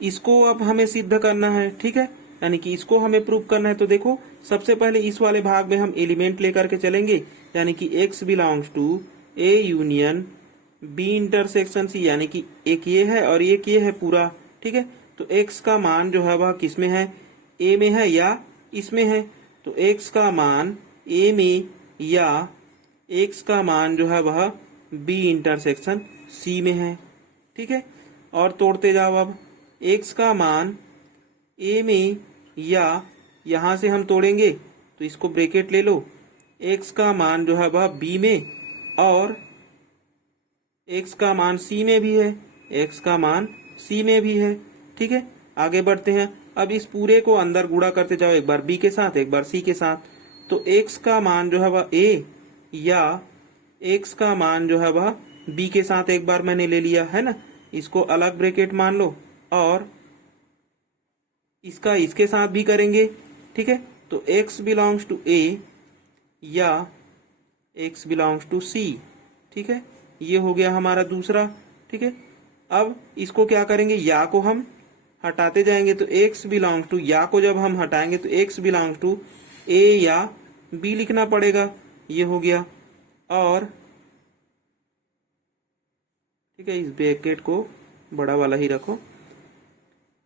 इसको अब हमें सिद्ध करना है। ठीक है, यानी कि इसको हमें प्रूव करना है। तो देखो सबसे पहले इस वाले भाग में हम एलिमेंट लेकर के चलेंगे, यानी कि x belongs to A union B intersection C, यानी कि एक ये है और एक ये है पूरा। ठीक है, तो x का मान जो है वह किस में है, A में है या इसमें है। तो x का मान A में या x का मान जो है वह B इंटरसेक्शन C में है। ठीक है, और तोड़ते जाओ। अब x का मान A में या यहाँ से हम तोड़ेंगे तो इसको ब्रैकेट ले लो, x का मान जो है वह B में और x का मान C में भी है, x का मान C में भी है। ठीक है, आगे बढ़ते हैं। अब इस पूरे को अंदर गुणा करते जाओ, एक बार B के साथ एक बार C के साथ। तो x का मान जो है वह A या x का मान जो है वह B के साथ एक बार मैंने ले लिया, है ना। इसको अलग ब्रैकेट मान लो और इसका इसके साथ भी करेंगे। ठीक है, तो x बिलोंग्स टू A या x बिलोंग्स टू C। ठीक है, ये हो गया हमारा दूसरा। ठीक है, अब इसको क्या करेंगे, या को हम हटाते जाएंगे, तो x बिलोंग्स टू, या को जब हम हटाएंगे तो x बिलोंग्स टू A या B लिखना पड़ेगा। ये हो गया। और ठीक है, इस ब्रैकेट को बड़ा वाला ही रखो।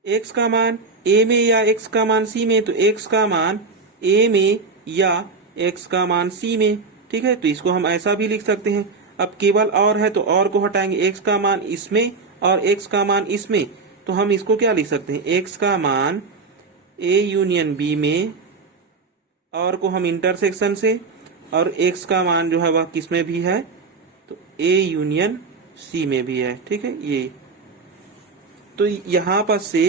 x का मान A में या x का मान C में, तो x का मान A में या x का मान C में। ठीक है, तो इसको हम ऐसा भी लिख सकते हैं। अब केवल और है तो और को हटाएंगे, x का मान इसमें और x का मान इसमें, तो हम इसको क्या लिख सकते हैं, x का मान A यूनियन B में और को हम इंटरसेक्शन से, और x का मान जो है वह किस में भी है, तो A यूनियन C में भी है। ठीक है, ये तो यहाँ पर से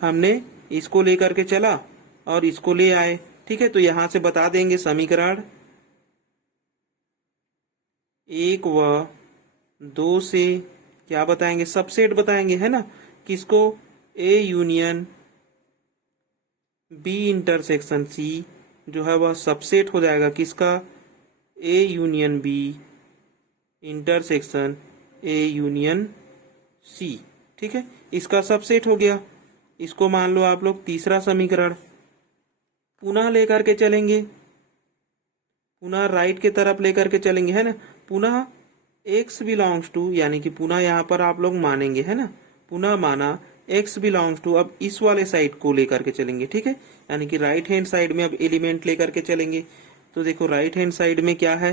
हमने इसको लेकर के चला और इसको ले आए। ठीक है, तो यहाँ से बता देंगे समीकरण 1 व 2 से क्या बताएंगे, सबसेट बताएंगे, है ना। किसको, A union B intersection C जो है वह सबसेट हो जाएगा किसका, A union B intersection A union C। ठीक है, इसका सबसेट हो गया। इसको मान लो आप लोग तीसरा समीकरण पुनः लेकर के चलेंगे, पुनः राइट के तरफ लेकर के चलेंगे, है ना। पुनः x बिलोंग्स टू, यानी कि पुनः यहाँ पर आप लोग मानेंगे, है ना, पुनः माना x बिलोंग्स टू, अब इस वाले साइड को लेकर के चलेंगे, ठीक है, यानी कि राइट हैंड साइड में अब एलिमेंट लेकर के चलेंगे। तो देखो राइट हैंड साइड में क्या है,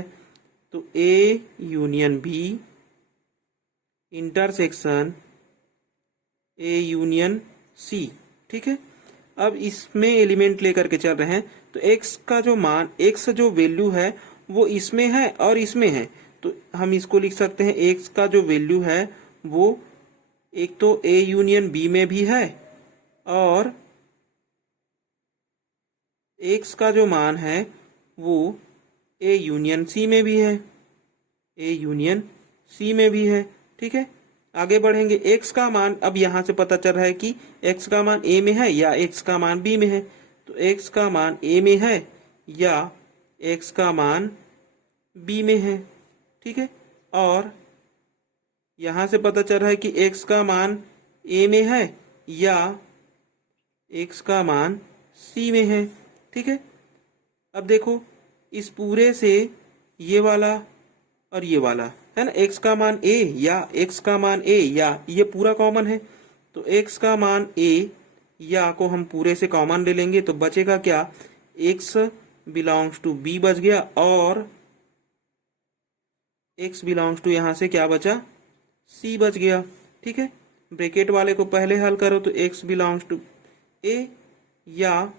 तो A union B intersection A union C, ठीक है। अब इसमें एलिमेंट लेकर के चल रहे हैं, तो x का जो मान, x जो वैल्यू है वो इसमें है और इसमें है, तो हम इसको लिख सकते हैं x का जो वैल्यू है वो एक तो A यूनियन B में भी है और x का जो मान है वो A यूनियन C में भी है, A यूनियन C में भी है, ठीक है। आगे बढ़ेंगे, x का मान, अब यहां से पता चल रहा है कि x का मान A में है या x का मान B में है, तो x का मान A में है या x का मान B में है, ठीक है। और यहां से पता चल रहा है कि x का मान A में है या x का मान C में है, ठीक है। अब देखो इस पूरे से ये वाला और ये वाला है ना, x का मान a या x का मान a या ये पूरा कॉमन है, तो x का मान a या को हम पूरे से कॉमन ले लेंगे, तो बचेगा क्या, x बिलोंग्स टू b बच गया और x बिलोंग्स टू यहां से क्या बचा, c बच गया, ठीक है। ब्रैकेट वाले को पहले हल करो, तो x बिलोंग्स टू a या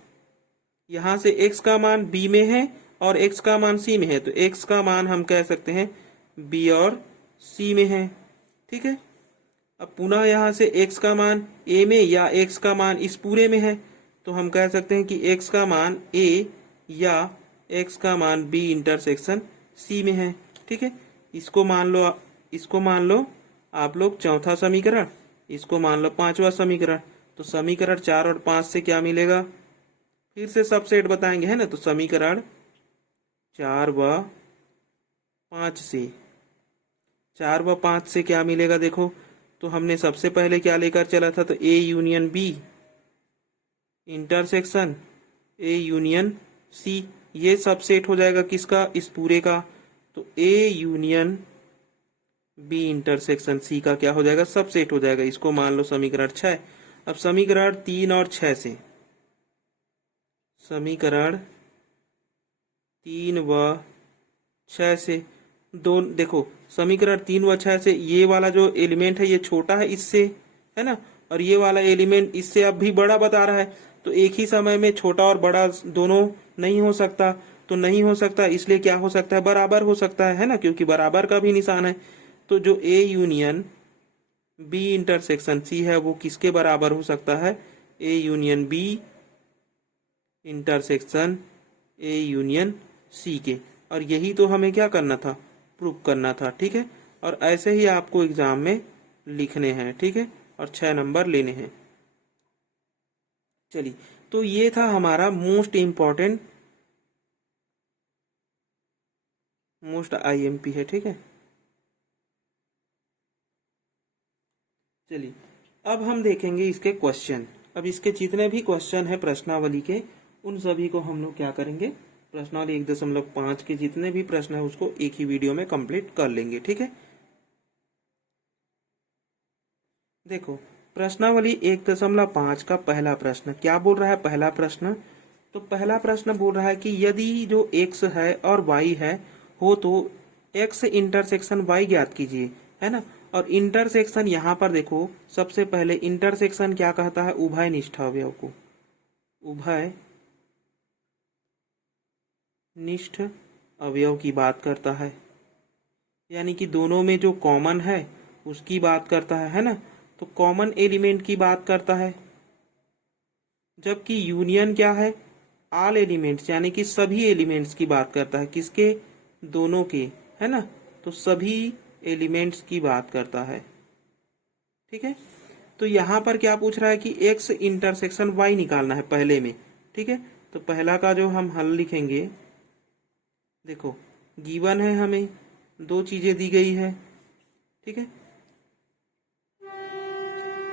यहां से x का मान b में है और x का मान c में है, तो x का मान हम कह सकते हैं b और c में है, ठीक है। अब पुनः यहां से x का मान a में या x का मान इस पूरे में है, तो हम कह सकते हैं कि x का मान a या x का मान b इंटरसेक्शन c में है, ठीक है। इसको मान लो आप लोग चौथा समीकरण, इसको मान लो पांचवा समीकरण, तो समीकरण 4 और 5 से क्या मिलेगा, फिर से सबसेट बताएंगे, है ना, तो समीकरण 4 व 5 से, 4 व 5 से क्या मिलेगा, देखो तो हमने सबसे पहले क्या लेकर चला था, तो A union B intersection A union C, ये सबसेट हो जाएगा किसका, इस पूरे का, तो A union B intersection C का क्या हो जाएगा, सबसेट हो जाएगा। इसको मान लो समीकरण 6। अब समीकरण 3 और 6 से, समीकरण 3 व 6 से दो, देखो समीकरण 3 व 6 से ये वाला जो एलिमेंट है ये छोटा है इससे, है ना, और ये वाला एलिमेंट इससे अब भी बड़ा बता रहा है, तो एक ही समय में छोटा और बड़ा दोनों नहीं हो सकता, तो नहीं हो सकता, इसलिए क्या हो सकता है, बराबर हो सकता है ना, क्योंकि बराबर का भी निशान है। तो जो A union B intersection C है वो किसके बराबर हो सकता है, A union B intersection A union C के, और यही तो हमें क्या करना था, प्रूव करना था, ठीक है। और ऐसे ही आपको एग्जाम में लिखने हैं, ठीक है, और 6 नंबर लेने हैं। चलिए, तो ये था हमारा मोस्ट इम्पॉर्टेंट, मोस्ट IMP है, ठीक है। चलिए अब हम देखेंगे इसके क्वेश्चन। अब इसके जितने भी क्वेश्चन है प्रश्नावली के, उन सभी को हम लोग क्या करेंगे, प्रश्नावली 1.5 के जितने भी प्रश्न है उसको एक ही वीडियो में कंप्लीट कर लेंगे, ठीक है। देखो प्रश्नावली 1.5 का पहला प्रश्न क्या बोल रहा है, पहला प्रश्न, तो पहला प्रश्न बोल रहा है कि यदि जो x है और y है हो तो x इंटरसेक्शन y ज्ञात कीजिए, है ना। और इंटरसेक्शन यहाँ पर देखो, सबसे पहले इंटरसेक्शन क्या कहता है, उभय निष्ठ अवयव को, उभय निष्ठ अवयव की बात करता है, यानी कि दोनों में जो कॉमन है उसकी बात करता है ना, तो कॉमन एलिमेंट की बात करता है। जबकि यूनियन क्या है, ऑल एलिमेंट्स, यानी कि सभी एलिमेंट्स की बात करता है, किसके, दोनों के, है ना, तो सभी एलिमेंट्स की बात करता है, ठीक है। तो यहां पर क्या पूछ रहा है कि x इंटरसेक्शन y निकालना है पहले में, ठीक है। तो पहला का जो हम हल लिखेंगे, देखो गिवन है, हमें दो चीजें दी गई है, ठीक है।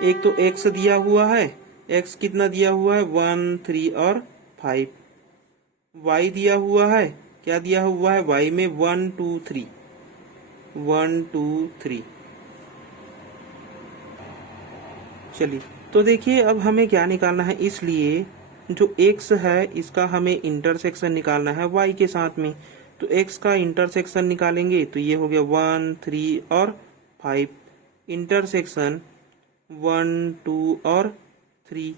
एक तो x दिया हुआ है, x कितना दिया हुआ है, 1, 3 और 5, y दिया हुआ है, क्या दिया हुआ है, y में 1, 2, 3, 1, 2, 3। चलिए तो देखिए अब हमें क्या निकालना है, इसलिए जो x है इसका हमें इंटरसेक्शन निकालना है y के साथ में। तो x का इंटरसेक्शन निकालेंगे तो ये हो गया 1 3 और 5, इंटरसेक्शन 1 2 और 3।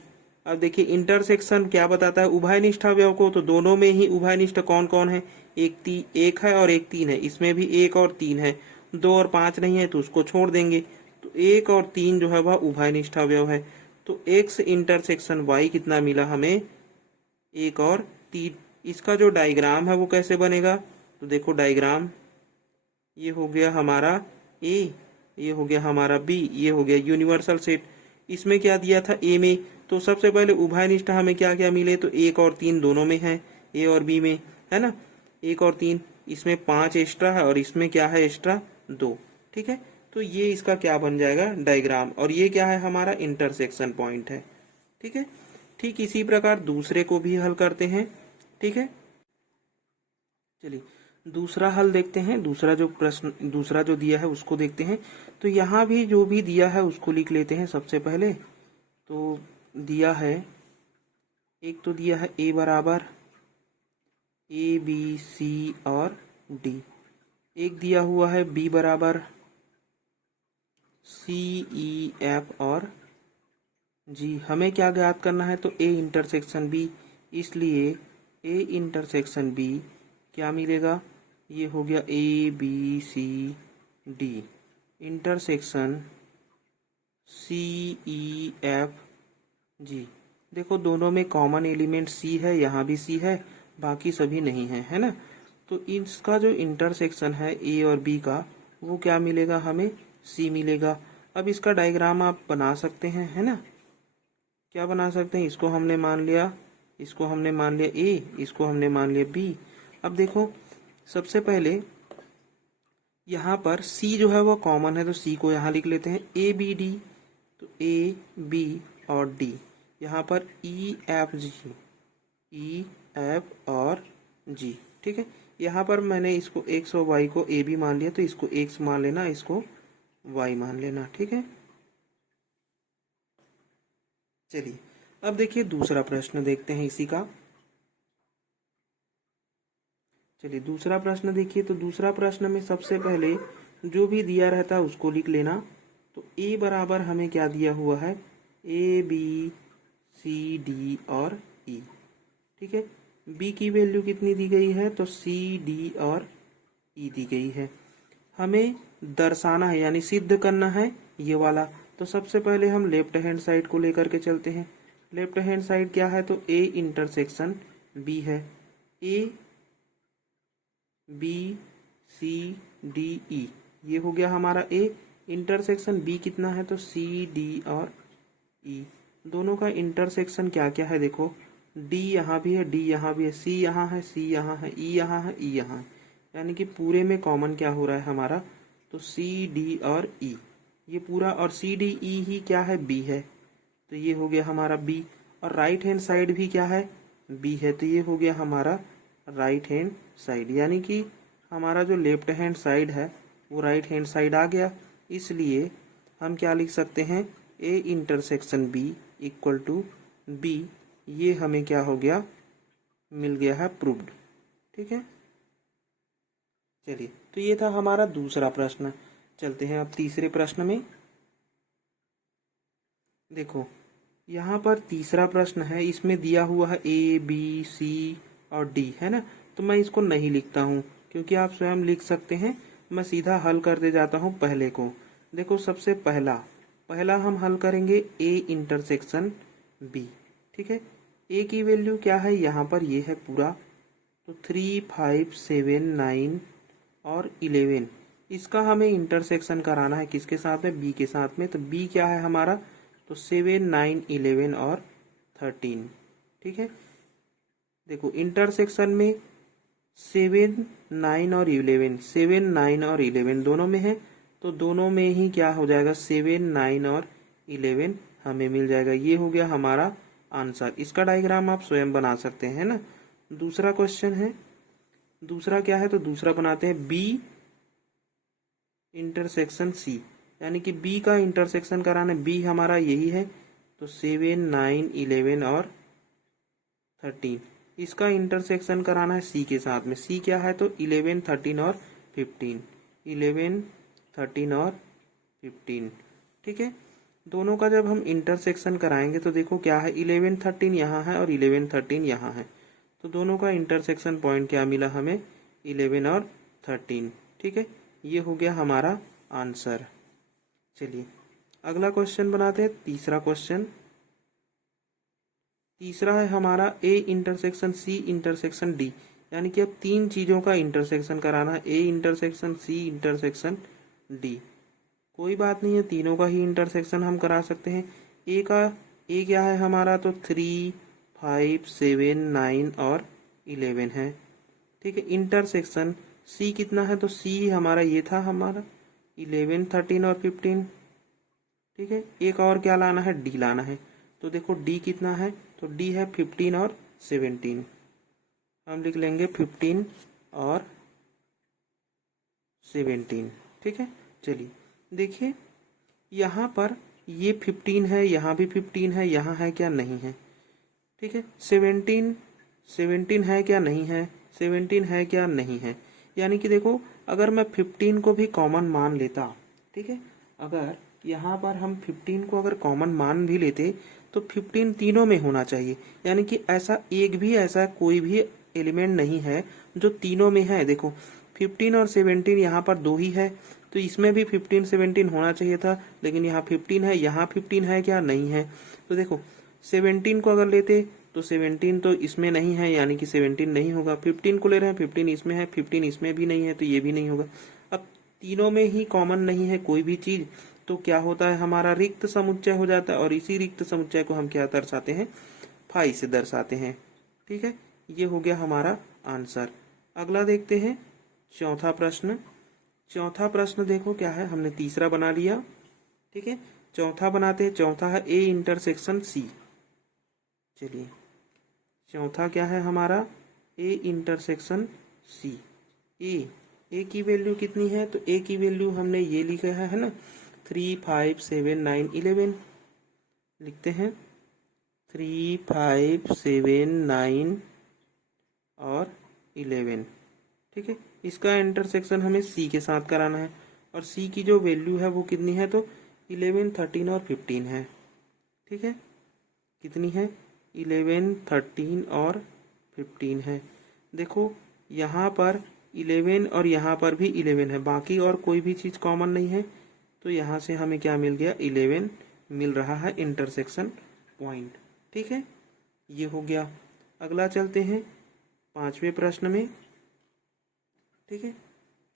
अब देखिए इंटरसेक्शन क्या बताता है, उभयनिष्ठ अवयव को। तो दोनों में ही उभयनिष्ठ कौन कौन है, एक है और एक 3 है, इसमें भी 1 और 3 है, 2 और 5 नहीं है तो उसको छोड़ देंगे। तो 1 और 3 जो है वह उभयनिष्ठ अवयव है। तो x इंटरसेक्शन y कितना मिला हमें, 1 और 3। इसका जो डायग्राम है वो कैसे बनेगा, तो देखो डायग्राम, ये हो गया हमारा a, ये हो गया हमारा b, ये हो गया यूनिवर्सल सेट। इसमें क्या दिया था a में, तो सबसे पहले उभयनिष्ठ हमें क्या क्या मिले, तो 1 और 3 दोनों में है, a और b में है ना, 1 और 3। इसमें 5 एक्स्ट्रा है और इसमें क्या है एक्स्ट्रा 2। ठीक है, तो ये इसका क्या बन जाएगा डायग्राम, और ये क्या है हमारा इंटरसेक्शन पॉइंट है। ठीक है, ठीक इसी प्रकार दूसरे को भी हल करते हैं। ठीक है, चलिए दूसरा हल देखते हैं। दूसरा जो प्रश्न, दूसरा जो दिया है उसको देखते हैं। तो यहाँ भी जो भी दिया है उसको लिख लेते हैं सबसे पहले। तो दिया है, एक तो दिया है a बराबर a b c और d, एक दिया हुआ है b बराबर c e f और g। हमें क्या ज्ञात करना है, तो a इंटरसेक्शन b, इसलिए a इंटरसेक्शन b क्या मिलेगा, ये हो गया a b c d intersection c e f g। देखो दोनों में कॉमन एलिमेंट c है, यहाँ भी c है, बाकी सभी नहीं है, है ना। तो इसका जो इंटरसेक्शन है a और b का, वो क्या मिलेगा हमें, c मिलेगा। अब इसका डायग्राम आप बना सकते हैं, है ना। क्या बना सकते हैं, इसको हमने मान लिया, इसको हमने मान लिया a, इसको हमने मान लिया b। अब देखो सबसे पहले यहाँ पर c जो है वो कॉमन है, तो c को यहाँ लिख लेते हैं a b d। तो a b और d, यहाँ पर e f और g। ठीक है, यहाँ पर मैंने इसको x और y को a b मान लिया, तो इसको x मान लेना, इसको y मान लेना। ठीक है, चलिए अब देखिए दूसरा प्रश्न देखते हैं इसी का। चलिए दूसरा प्रश्न देखिए। तो दूसरा प्रश्न में सबसे पहले जो भी दिया रहता है उसको लिख लेना। तो a बराबर हमें क्या दिया हुआ है, a b c d और e। ठीक है, b की वैल्यू कितनी दी गई है, तो c d और e दी गई है। हमें दर्शाना है यानी सिद्ध करना है ये वाला। तो सबसे पहले हम लेफ्ट हैंड साइड को लेकर के चलते हैं। लेफ्ट हैंड साइड क्या है, तो a इंटरसेक्शन b है, a b c d e, ये हो गया हमारा a। इंटरसेक्शन b कितना है, तो c d और e। दोनों का इंटरसेक्शन क्या क्या है, देखो d यहाँ भी है, d यहाँ भी है, c यहाँ है, c यहाँ है, e यहाँ है, e यहाँ है, यानी कि पूरे में कॉमन क्या हो रहा है हमारा, तो c d और e, ये पूरा, और c d e ही क्या है, b है। तो ये हो गया हमारा b। और राइट हैंड साइड भी क्या है, b है, तो ये हो गया हमारा राइट हैंड साइड, यानी कि हमारा जो लेफ्ट हैंड साइड है वो राइट हैंड साइड आ गया। इसलिए हम क्या लिख सकते हैं, a intersection b equal to b। ये हमें क्या हो गया, मिल गया है प्रूव्ड। ठीक है, चलिए तो ये था हमारा दूसरा प्रश्न। चलते हैं अब तीसरे प्रश्न में। देखो यहाँ पर तीसरा प्रश्न है, इसमें दिया हुआ है a b c और d, है ना। तो मैं इसको नहीं लिखता हूँ क्योंकि आप स्वयं लिख सकते हैं। मैं सीधा हल करते जाता हूँ पहले को। देखो सबसे पहला हम हल करेंगे a इंटरसेक्शन b। ठीक है, a की वैल्यू क्या है, यहाँ पर ये है पूरा, तो 3 5 7 9 और 11। इसका हमें इंटरसेक्शन कराना है किसके साथ में, b के साथ में। तो b क्या है हमारा, तो 7 9 11 और 13। ठीक है, देखो इंटरसेक्शन में 7 9 और 11, 7 9 और 11 दोनों में है, तो दोनों में ही क्या हो जाएगा, 7 9 और 11 हमें मिल जाएगा। ये हो गया हमारा आंसर। इसका डायग्राम आप स्वयं बना सकते हैं ना। दूसरा क्वेश्चन है, दूसरा क्या है, तो दूसरा बनाते हैं b इंटरसेक्शन c, यानी कि b का इंटरसेक्शन कराना है, b हमारा यही है, तो 7, 9, 11 और 13। इसका इंटरसेक्शन कराना है सी के साथ में। सी क्या है तो 11, 13 और 15। 11, 13 और 15। ठीक है, दोनों का जब हम इंटरसेक्शन कराएंगे तो देखो क्या है, 11, 13 यहाँ है और 11, 13 यहाँ है, तो दोनों का इंटरसेक्शन पॉइंट क्या मिला हमें, 11 और 13। ठीक है, ये हो गया हमारा आंसर। चलिए अगला क्वेश्चन बनाते हैं, तीसरा क्वेश्चन। तीसरा है हमारा A intersection C intersection D, यानी कि अब तीन चीजों का इंटरसेक्शन कराना है, A intersection C intersection D. कोई बात नहीं है, तीनों का ही इंटरसेक्शन हम करा सकते हैं। ए क्या है हमारा तो 3, 5, 7, 9 और 11 है। ठीक है, इंटरसेक्शन सी कितना है तो सी हमारा ये था हमारा 11, 13 और 15। ठीक है, एक और क्या लाना है, डी लाना है। तो देखो डी कितना है तो डी है 15 और 17। हम लिख लेंगे 15 और 17। ठीक है, चलिए देखिए यहाँ पर ये 15 है, यहाँ भी 15 है, यहाँ है क्या, नहीं है। ठीक है, 17 है क्या, नहीं है। 17 है क्या, नहीं है। यानी कि देखो अगर मैं 15 को भी कॉमन मान लेता, ठीक है, अगर यहाँ पर हम 15 को अगर कॉमन मान भी लेते तो 15 तीनों में होना चाहिए। यानी कि ऐसा एक भी ऐसा कोई भी एलिमेंट नहीं है जो तीनों में है। देखो 15 और 17 यहाँ पर दो ही है, तो इसमें भी 15, 17 होना चाहिए था, लेकिन यहाँ 15 है, यहाँ 15 है क्या, नहीं है। तो देखो 17 को अगर लेते तो 17 तो इसमें नहीं है, यानी कि 17 नहीं होगा। 15 को ले रहे हैं, 15 इसमें है, 15 इसमें भी नहीं है, तो ये भी नहीं होगा। अब तीनों में ही कॉमन नहीं है कोई भी चीज, तो क्या होता है हमारा रिक्त समुच्चय हो जाता है, और इसी रिक्त समुच्चय को हम क्या दर्शाते हैं, फाई से दर्शाते हैं। ठीक है, ये हो गया हमारा आंसर। अगला देखते हैं चौथा प्रश्न। चौथा प्रश्न देखो क्या है, हमने तीसरा बना लिया। ठीक है, चौथा बनाते हैं। चौथा है ए इंटरसेक्शन सी। चलिए चौथा क्या है हमारा, ए इंटरसेक्शन सी। ए की वैल्यू कितनी है तो ए की वैल्यू हमने ये लिखा है ना, 3, 5, 7, 9, 11 लिखते हैं। 3, 5, 7, 9 और 11। ठीक है, इसका इंटरसेक्शन हमें सी के साथ कराना है, और सी की जो वैल्यू है वो कितनी है तो 11, 13 और 15 है। ठीक है, कितनी है, 11, 13 और 15 है। देखो यहाँ पर 11 और यहाँ पर भी 11 है, बाकी और कोई भी चीज़ कॉमन नहीं है, तो यहाँ से हमें क्या मिल गया, 11 मिल रहा है इंटरसेक्शन पॉइंट। ठीक है, ये हो गया। अगला चलते हैं पांचवें प्रश्न में। ठीक है,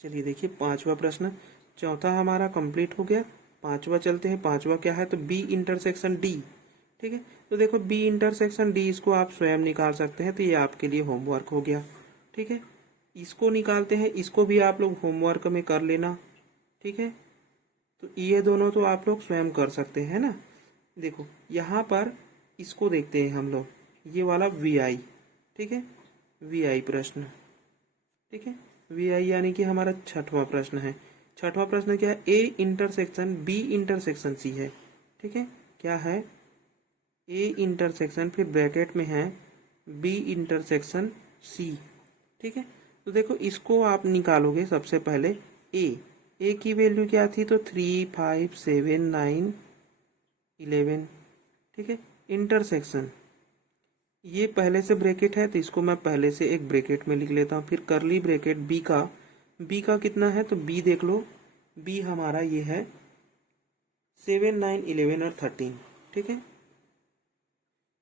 चलिए देखिए पांचवा प्रश्न। चौथा हमारा कंप्लीट हो गया, पांचवा चलते हैं। पांचवा क्या है तो बी इंटरसेक्शन डी। ठीक है, तो देखो बी इंटरसेक्शन डी, इसको आप स्वयं निकाल सकते हैं, तो ये आपके लिए होमवर्क हो गया। ठीक है, इसको निकालते हैं, इसको भी आप लोग होमवर्क में कर लेना। ठीक है, तो ये दोनों तो आप लोग स्वयं कर सकते हैं ना। देखो यहाँ पर इसको देखते हैं हम लोग, ये वाला वी आई। ठीक है, वी आई प्रश्न। ठीक है, वी आई यानी कि हमारा छठवां प्रश्न है। छठवां प्रश्न क्या है, A intersection B intersection C है। ठीक है, क्या है, ए इंटरसेक्शन फिर ब्रैकेट में है बी इंटरसेक्शन सी। ठीक है, तो देखो इसको आप निकालोगे सबसे पहले। ए की वैल्यू क्या थी तो 3, 5, 7, 9, 11। ठीक है, इंटरसेक्शन ये पहले से ब्रैकेट है, तो इसको मैं पहले से एक ब्रैकेट में लिख लेता हूँ। फिर करली ब्रैकेट बी का कितना है तो बी देख लो, बी हमारा ये है 7, 9, 11 और 13। ठीक है,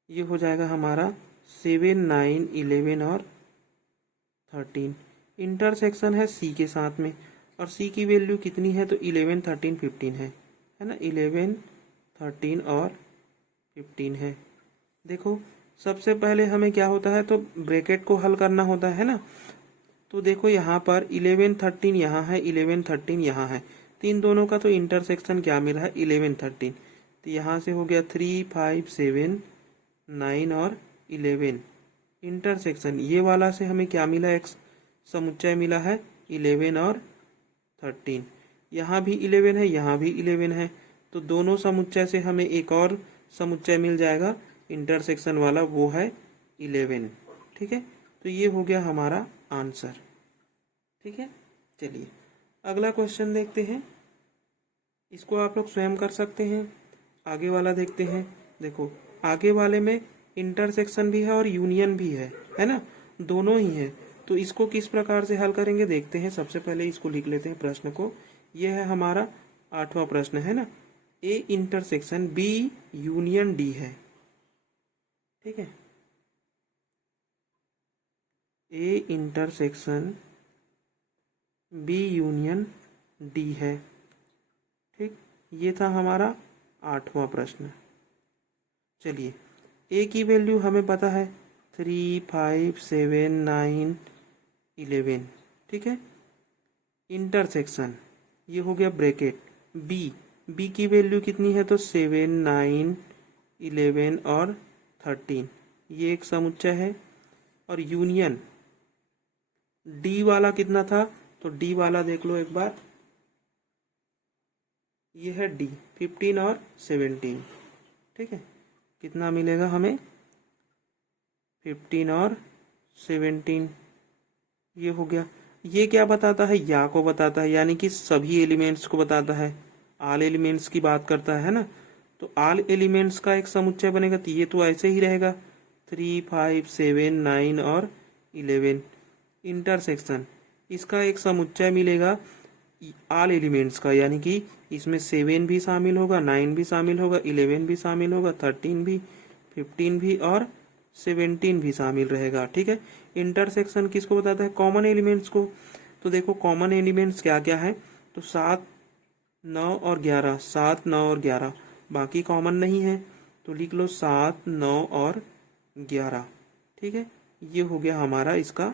ये हो जाएगा हमारा 7, 9, 11 और 13। इंटरसेक्शन है सी के साथ में, और सी की वैल्यू कितनी है तो 11, 13, 15 है ना। 11, 13 और 15 है। देखो सबसे पहले हमें क्या होता है तो ब्रैकेट को हल करना होता है ना। तो देखो यहाँ पर 11, 13 यहाँ है, 11, 13 यहाँ है, तो इन दोनों का तो इंटरसेक्शन क्या मिला है 11, 13। तो यहाँ से हो गया 3, 5, 7, 9 और 11। इंटरसेक्शन ये वाला से हमें क्या मिला, एक समुच्चय मिला है 11 और 13। यहाँ भी 11 है, यहाँ भी 11 है, तो दोनों समुच्चय से हमें एक और समुच्चय मिल जाएगा इंटरसेक्शन वाला, वो है 11। ठीक है, तो ये हो गया हमारा आंसर। ठीक है, चलिए अगला क्वेश्चन देखते हैं। इसको आप लोग स्वयं कर सकते हैं। आगे वाला देखते हैं। देखो आगे वाले में इंटरसेक्शन भी है और यूनियन भी है ना, दोनों ही है। तो इसको किस प्रकार से हल करेंगे देखते हैं। सबसे पहले इसको लिख लेते हैं प्रश्न को। यह है हमारा 8वां प्रश्न, है ना। A intersection B union D है। ठीक है, A intersection B union D है। ठीक, ये था हमारा 8वां प्रश्न। चलिए ए की वैल्यू हमें पता है 3, 5, 7, 9, 11। ठीक है, इंटरसेक्शन ये हो गया ब्रैकेट बी की वैल्यू कितनी है तो 7, 9, 11 और 13, ये एक समुच्चय है। और यूनियन डी वाला कितना था तो डी वाला देख लो एक बार, ये है डी 15 और 17। ठीक है, कितना मिलेगा हमें 15 और 17, ये हो गया। ये क्या बताता है, या को बताता है, यानी कि सभी एलिमेंट्स को बताता है, ऑल एलिमेंट्स की बात करता है ना। तो ऑल एलिमेंट्स का एक समुच्चय बनेगा, तो ये तो ऐसे ही रहेगा 3, 5, 7, 9 और 11। इंटरसेक्शन इसका एक समुच्चय मिलेगा ऑल एलिमेंट्स का, यानी कि इसमें 7 भी शामिल होगा, 9 भी शामिल होगा, 11 भी शामिल होगा, 13 भी, 15 भी और 17 भी शामिल रहेगा। ठीक है, इंटरसेक्शन किसको बताता है, कॉमन एलिमेंट्स को। तो देखो कॉमन एलिमेंट्स क्या क्या है तो 7, 9 और 11, 7, 9 और 11, बाकी कॉमन नहीं है तो लिख लो 7, 9 और 11। ठीक है, ये हो गया हमारा इसका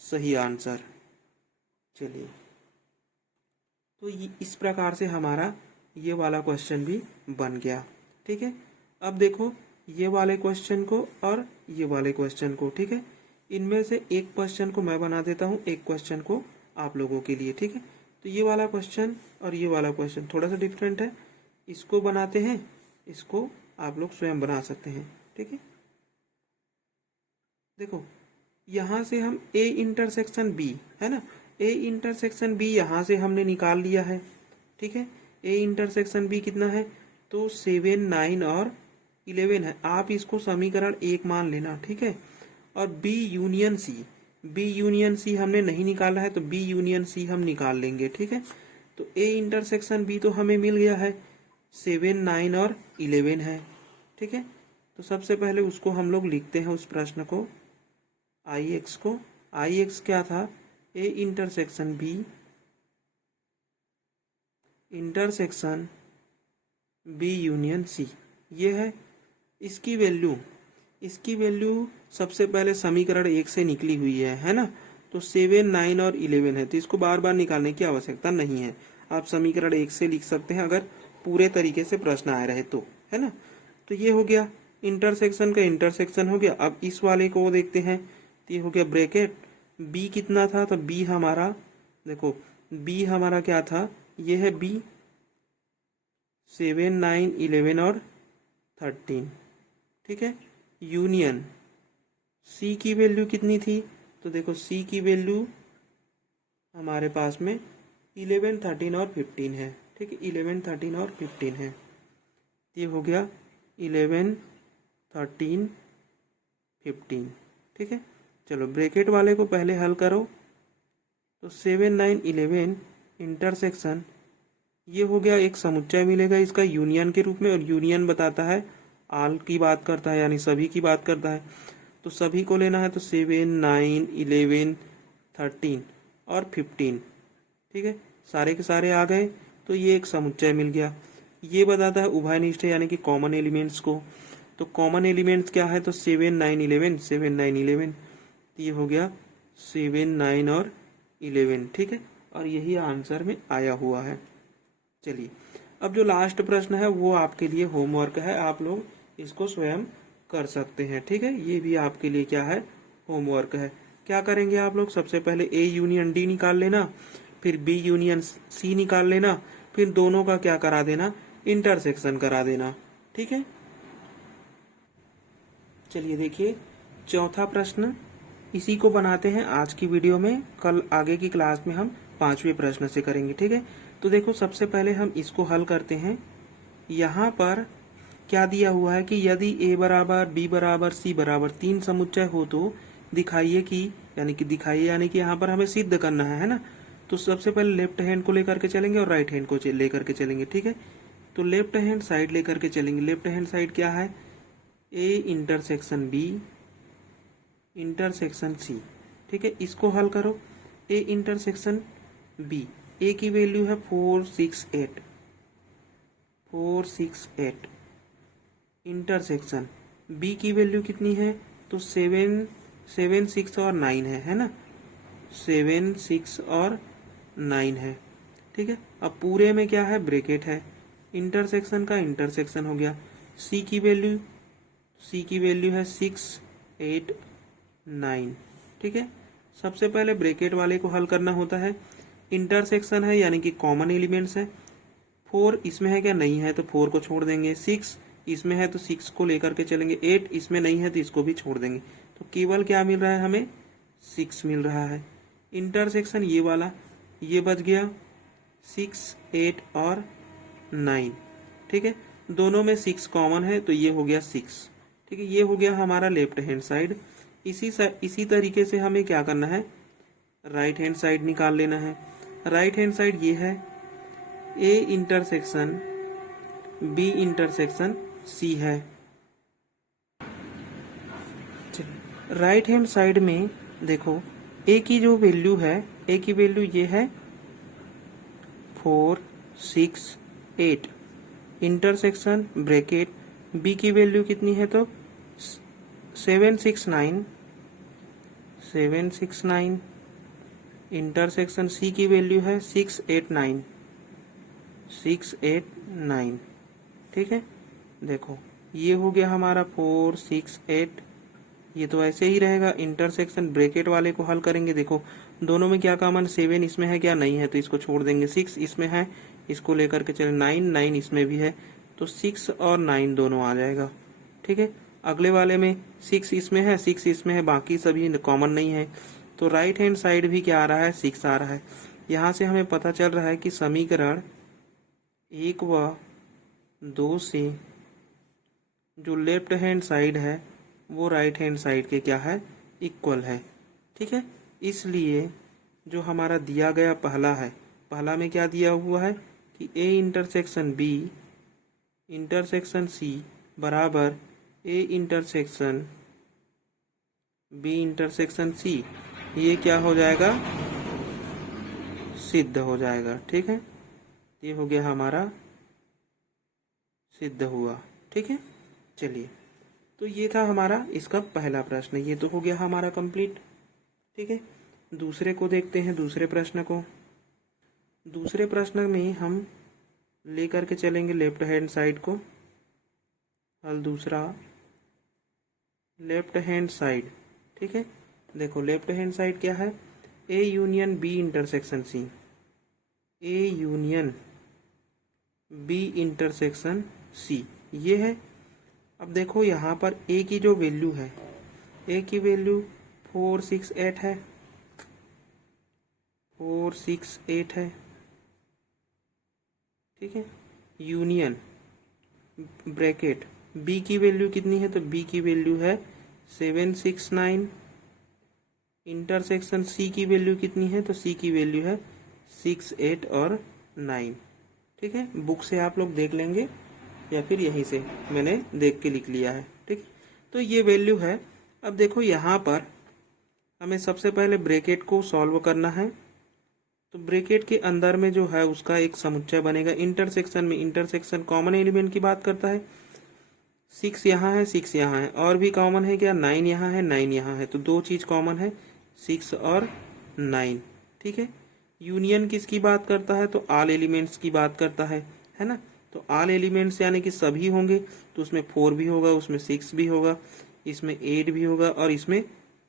सही आंसर। चलिए, तो इस प्रकार से हमारा ये वाला क्वेश्चन भी बन गया। ठीक है, अब देखो ये वाले क्वेश्चन को और ये वाले क्वेश्चन को। ठीक है, इनमें से एक क्वेश्चन को मैं बना देता हूँ, एक क्वेश्चन को आप लोगों के लिए। ठीक है, तो ये वाला क्वेश्चन और ये वाला क्वेश्चन थोड़ा सा डिफरेंट है, इसको बनाते हैं, इसको आप लोग स्वयं बना सकते हैं। ठीक है, देखो यहाँ से हम ए इंटरसेक्शन बी, है ना, ए इंटरसेक्शन बी यहाँ से हमने निकाल लिया है। ठीक है, ए इंटरसेक्शन बी कितना है तो 7, 9 और 11 है। आप इसको समीकरण 1 मान लेना। ठीक है, और बी यूनियन सी हमने नहीं निकाला है तो बी यूनियन सी हम निकाल लेंगे। ठीक है, तो ए इंटरसेक्शन बी तो हमें मिल गया है, 7, 9 और 11 है। ठीक है, तो सबसे पहले उसको हम लोग लिखते हैं उस प्रश्न को, आई एक्स को। आई एक्स क्या था, A intersection B intersection B union C, ये है। इसकी वैल्यू सबसे पहले समीकरण 1 से निकली हुई है ना। तो 7, 9 और 11 है, तो इसको बार बार निकालने की आवश्यकता नहीं है। आप समीकरण 1 से लिख सकते हैं अगर पूरे तरीके से प्रश्न आए रहे तो, है ना। तो ये हो गया इंटरसेक्शन का इंटरसेक्शन हो गया। अब इस वाले को देखते हैं, तो ये हो गया ब्रैकेट बी कितना था तो बी हमारा, देखो बी हमारा क्या था, ये है बी 7, 9, 11 और 13। ठीक है, यूनियन सी की वैल्यू कितनी थी तो देखो सी की वैल्यू हमारे पास में 11, 13 और 15 है। ठीक है, 11, 13 और 15 है। ये हो गया 11, 13, 15। ठीक है, चलो ब्रैकेट वाले को पहले हल करो। तो 7, 9, 11 इंटरसेक्शन, ये हो गया एक समुच्चय मिलेगा इसका यूनियन के रूप में, और यूनियन बताता है ऑल की बात करता है, यानी सभी की बात करता है। तो सभी को लेना है तो 7, 9, 11, 13 और 15। ठीक है, सारे के सारे आ गए तो ये एक समुच्चय मिल गया। ये बताता है उभयनिष्ठ यानी कि कॉमन एलिमेंट्स को। तो कॉमन एलिमेंट्स क्या है तो 7, 9, 11, 7, 9, 11, ये हो गया 7, 9 और 11। ठीक है, और यही आंसर में आया हुआ है। चलिए, अब जो लास्ट प्रश्न है वो आपके लिए होमवर्क है, आप लोग इसको स्वयं कर सकते हैं। ठीक है, ये भी आपके लिए क्या है, होमवर्क है। क्या करेंगे आप लोग, सबसे पहले ए यूनियन डी निकाल लेना, फिर बी यूनियन सी निकाल लेना, फिर दोनों का क्या करा देना, इंटरसेक्शन करा देना। ठीक है, चलिए देखिए चौथा प्रश्न, इसी को बनाते हैं आज की वीडियो में। कल आगे की क्लास में हम 5वें प्रश्न से करेंगे, ठीक है। तो देखो सबसे पहले हम इसको हल करते हैं। यहाँ पर क्या दिया हुआ है कि यदि a बराबर b बराबर c बराबर 3 समुच्चय हो तो दिखाइए कि, यानी कि यहाँ पर हमें सिद्ध करना है ना। तो सबसे पहले लेफ्ट हैंड को लेकर के चलेंगे और राइट हैंड को लेकर के चलेंगे, ठीक है। तो लेफ्ट हैंड साइड लेकर के चलेंगे। लेफ्ट हैंड साइड क्या है, a intersection b intersection c, ठीक है। इसको हल करो। a इंटरसेक्शन b, a की वैल्यू है 4 6 8 इंटरसेक्शन b की वैल्यू कितनी है, तो 7 6 और 9 है ना। 7 6 और 9 है, ठीक है। अब पूरे में क्या है, ब्रैकेट है। इंटरसेक्शन का इंटरसेक्शन हो गया। c की वैल्यू है 6 8 9, ठीक है। सबसे पहले ब्रैकेट वाले को हल करना होता है। इंटरसेक्शन है यानी कि कॉमन एलिमेंट्स है। 4 इसमें है क्या, नहीं है, तो 4 को छोड़ देंगे। 6 इसमें है तो 6 को लेकर के चलेंगे। 8 इसमें नहीं है तो इसको भी छोड़ देंगे। तो केवल क्या मिल रहा है हमें, 6 मिल रहा है। इंटरसेक्शन ये वाला, ये बच गया 6 8 और 9, ठीक है। दोनों में 6 कॉमन है तो ये हो गया 6, ठीक है। ये हो गया हमारा लेफ्ट हैंड साइड। इसी तरीके से हमें क्या करना है, राइट हैंड साइड निकाल लेना है। राइट हैंड साइड ये है, a intersection b intersection c है। राइट हैंड साइड में देखो a की जो वैल्यू है, a की वैल्यू ये है 4 6 8 इंटरसेक्शन ब्रैकेट b की वैल्यू कितनी है, तो 7 6 9 इंटरसेक्शन c की वैल्यू है 6 8 9, ठीक है। देखो ये हो गया हमारा 4 6 8, ये तो ऐसे ही रहेगा। इंटरसेक्शन ब्रैकेट वाले को हल करेंगे। देखो दोनों में क्या कॉमन, 7 इसमें है क्या, नहीं है, तो इसको छोड़ देंगे। 6 इसमें है, इसको लेकर के चले। 9 इसमें भी है, तो 6 और 9 दोनों आ जाएगा, ठीक है। अगले वाले में 6 इसमें है, 6 इसमें है, बाकी सभी कॉमन नहीं है, तो राइट हैंड साइड भी क्या आ रहा है, 6 आ रहा है। यहाँ से हमें पता चल रहा है कि समीकरण 1 व 2 से जो लेफ्ट हैंड साइड है वो राइट हैंड साइड के क्या है, इक्वल है, ठीक है। इसलिए जो हमारा दिया गया पहला में क्या दिया हुआ है कि a intersection b intersection c बराबर a intersection b intersection c, ये क्या हो जाएगा, सिद्ध हो जाएगा, ठीक है। ये हो गया हमारा सिद्ध हुआ, ठीक है। चलिए तो ये था हमारा इसका पहला प्रश्न, ये तो हो गया हमारा कंप्लीट, ठीक है। दूसरे को देखते हैं, दूसरे प्रश्न को। दूसरे प्रश्न में हम लेकर के चलेंगे लेफ्ट हैंड साइड को हल। दूसरा लेफ्ट हैंड साइड, ठीक है। देखो लेफ्ट हैंड साइड क्या है, a union b intersection c, a union b intersection c, ये है। अब देखो यहाँ पर a की जो वैल्यू है, a की वैल्यू 4 6 8 है, 4 6 8 है, ठीक है। यूनियन ब्रैकेट b की वैल्यू कितनी है, तो b की वैल्यू है 7 6 9, इंटरसेक्शन c की वैल्यू कितनी है, तो c की वैल्यू है 6 8 और 9, ठीक है। बुक से आप लोग देख लेंगे या फिर यहीं से मैंने देख के लिख लिया है, ठीक। तो ये वैल्यू है। अब देखो यहाँ पर हमें सबसे पहले ब्रैकेट को सॉल्व करना है। तो ब्रैकेट के अंदर में जो है उसका एक समुच्चय बनेगा। इंटरसेक्शन में, इंटरसेक्शन कॉमन एलिमेंट की बात करता है। 6 यहाँ है, 6 यहाँ है, और भी कॉमन है क्या, 9 यहाँ है, 9 यहाँ है, तो दो चीज कॉमन है, 6 और 9, ठीक है। यूनियन किसकी बात करता है, तो ऑल एलिमेंट्स की बात करता है ना। तो ऑल एलिमेंट्स यानी कि सभी होंगे, तो उसमें 4 भी होगा, उसमें 6 भी होगा, इसमें 8 भी होगा और इसमें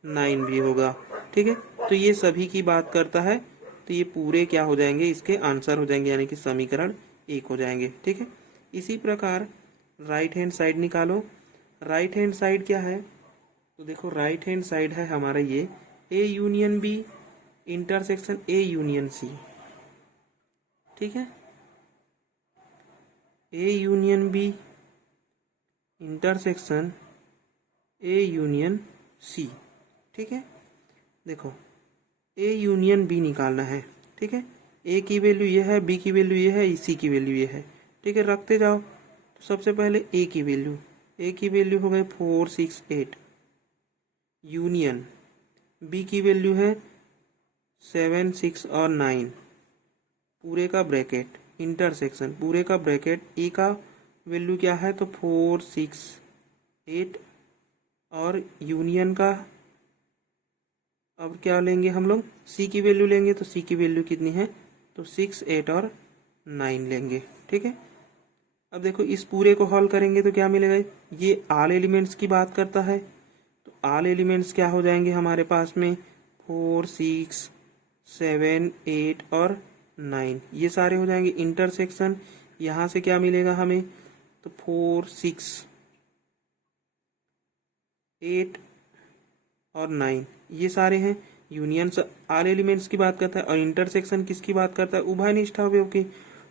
9 भी होगा, ठीक है। तो ये सभी की बात करता है, तो ये पूरे क्या हो जाएंगे, इसके आंसर हो जाएंगे, यानी कि समीकरण 1 हो जाएंगे, ठीक है। इसी प्रकार राइट हैंड साइड निकालो। राइट हैंड साइड क्या है, तो देखो राइट हैंड साइड है हमारा ये A union B intersection A union C, ठीक है, A union B intersection A union C, ठीक है। देखो ए यूनियन बी निकालना है, ठीक है, ए की वैल्यू ये है, बी की वैल्यू ये है, सी की वैल्यू ये है, ठीक है, रखते जाओ। तो सबसे पहले ए की वैल्यू हो गई 4 6 8, यूनियन बी की वैल्यू है 7 6 और 9, पूरे का ब्रैकेट, इंटरसेक्शन पूरे का ब्रैकेट, ए का वैल्यू क्या है तो 4 6 8, और यूनियन का अब क्या लेंगे हम लोग, सी की वैल्यू लेंगे, तो सी की वैल्यू कितनी है तो 6 8 और 9 लेंगे, ठीक है। अब देखो इस पूरे को हल करेंगे तो क्या मिलेगा, ये ऑल एलिमेंट्स की बात करता है, तो ऑल एलिमेंट्स क्या हो जाएंगे हमारे पास में 4 6 7 8 और 9, ये सारे हो जाएंगे। इंटरसेक्शन यहाँ से क्या मिलेगा हमें तो 4 6 8 और 9, ये सारे हैं। यूनियन ऑल एलिमेंट्स की बात करता है, और इंटरसेक्शन किसकी बात करता है, उभयनिष्ठ अवयव की।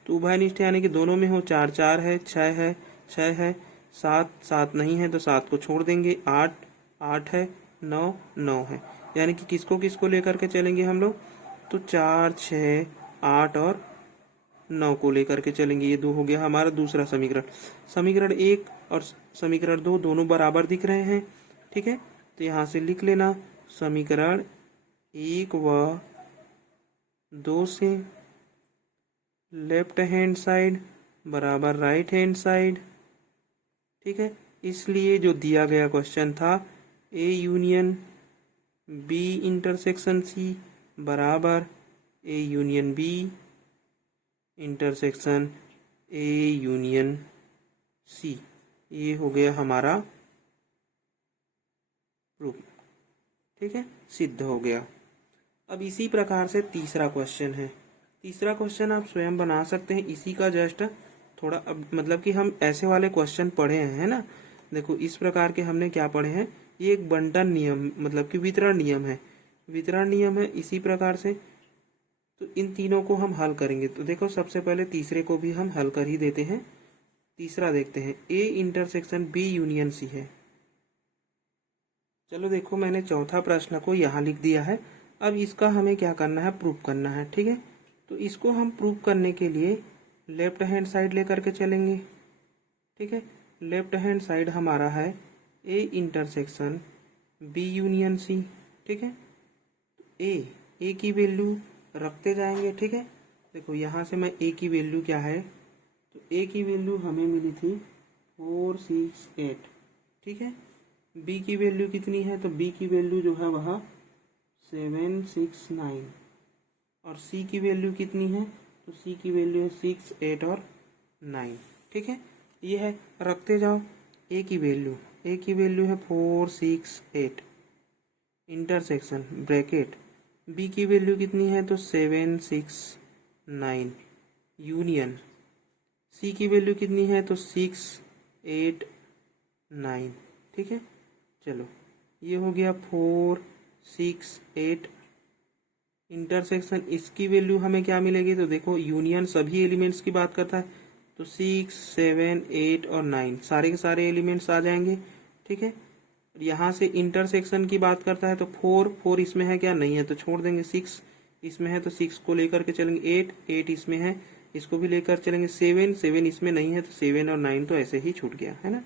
तो उभयनिष्ठ यानी कि दोनों में हो, 4 4 है, 6 है, 6 है, 7 7 नहीं है तो 7 को छोड़ देंगे, 8 8 है, 9 9 है, यानी कि किसको किसको लेकर के चलेंगे हम लोग तो 4 6 8 और 9 को लेकर के चलेंगे। ये 2 हो गया हमारा दूसरा समीकरण। समीकरण 1 और समीकरण 2 दोनों बराबर दिख रहे हैं, ठीक है, तो यहाँ से लिख लेना समीकरण 1 व 2 से लेफ्ट हैंड साइड बराबर राइट हैंड साइड, ठीक है। इसलिए जो दिया गया क्वेश्चन था A union B intersection C बराबर A union B intersection A union C, ये हो गया हमारा प्रूफ, ठीक है, सिद्ध हो गया। अब इसी प्रकार से तीसरा क्वेश्चन है। तीसरा क्वेश्चन आप स्वयं बना सकते हैं, इसी का जस्ट थोड़ा अब मतलब कि हम ऐसे वाले क्वेश्चन पढ़े हैं, है ना। देखो इस प्रकार के हमने क्या पढ़े हैं, ये एक बंटन नियम मतलब कि वितरण नियम है, वितरण नियम है। इसी प्रकार से तो इन तीनों को हम हल करेंगे। तो देखो सबसे पहले तीसरे को भी हम हल कर ही देते हैं। तीसरा देखते हैं, A intersection B union C है। चलो देखो मैंने चौथा प्रश्न को यहाँ लिख दिया है। अब इसका हमें क्या करना है, प्रूफ करना है, ठीक है। तो इसको हम प्रूफ करने के लिए लेफ्ट हैंड साइड लेकर के चलेंगे, ठीक है। लेफ्ट हैंड साइड हमारा है A intersection B union C, ठीक है। ए की वैल्यू रखते जाएंगे, ठीक है। देखो यहाँ से मैं ए की वैल्यू क्या है तो ए की वैल्यू हमें मिली थी 4 6 8, ठीक है। बी की वैल्यू कितनी है तो बी की वैल्यू जो है वह 7 6 9, और सी की वैल्यू कितनी है तो सी की वैल्यू है 6 8 और 9, ठीक है। ये है, रखते जाओ। ए की वैल्यू है 4 6 8 इंटरसेक्शन ब्रैकेट, बी की वैल्यू कितनी है तो 7 6 9, यूनियन सी की वैल्यू कितनी है तो 6 8 9, ठीक है। चलो ये हो गया 4 6 8, इंटरसेक्शन इसकी वैल्यू हमें क्या मिलेगी तो देखो यूनियन सभी एलिमेंट्स की बात करता है, तो 6 7 8 और 9 सारे के सारे एलिमेंट्स आ जाएंगे, ठीक है। यहाँ से इंटरसेक्शन की बात करता है तो 4 इसमें है क्या, नहीं है तो छोड़ देंगे, 6 इसमें है तो 6 को लेकर के चलेंगे, 8 इसमें है इसको भी लेकर चलेंगे, 7 इसमें नहीं है तो 7 और 9 तो ऐसे ही छूट गया, है ना।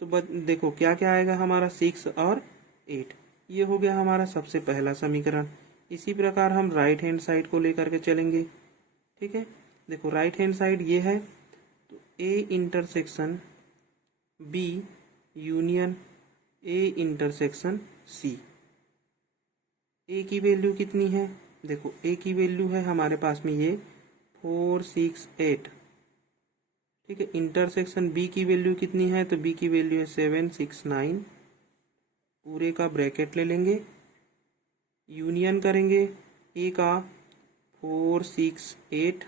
तो देखो क्या क्या आएगा हमारा 6 और 8, ये हो गया हमारा सबसे पहला समीकरण। इसी प्रकार हम राइट हैंड साइड को लेकर के चलेंगे, ठीक है। देखो राइट हैंड साइड ये है, तो A intersection B union A intersection C. A की वैल्यू कितनी है, देखो ए की वैल्यू है हमारे पास में ये 4 6 8, ठीक है। इंटरसेक्शन बी की वैल्यू कितनी है तो बी की वैल्यू है 7 6 9, पूरे का ब्रैकेट ले लेंगे, यूनियन करेंगे ए का 4 6 8,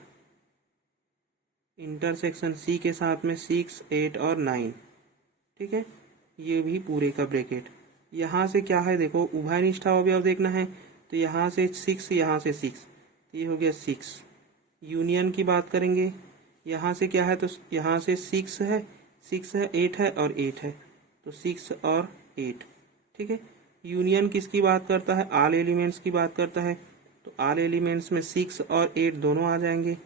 इंटरसेक्शन सी के साथ में 6 8 और 9, ठीक है। ये भी पूरे का ब्रैकेट, यहाँ से क्या है देखो, उभयनिष्ठ अवयव देखना है तो यहाँ से 6, यहाँ से 6, तो ये हो गया 6। यूनियन की बात करेंगे, यहाँ से क्या है तो यहाँ से 6 है, 8 है और 8 है, तो 6 और 8, ठीक है। यूनियन किसकी बात करता है, ऑल एलिमेंट्स की बात करता है, तो ऑल एलिमेंट्स में 6 और 8 दोनों आ जाएंगे।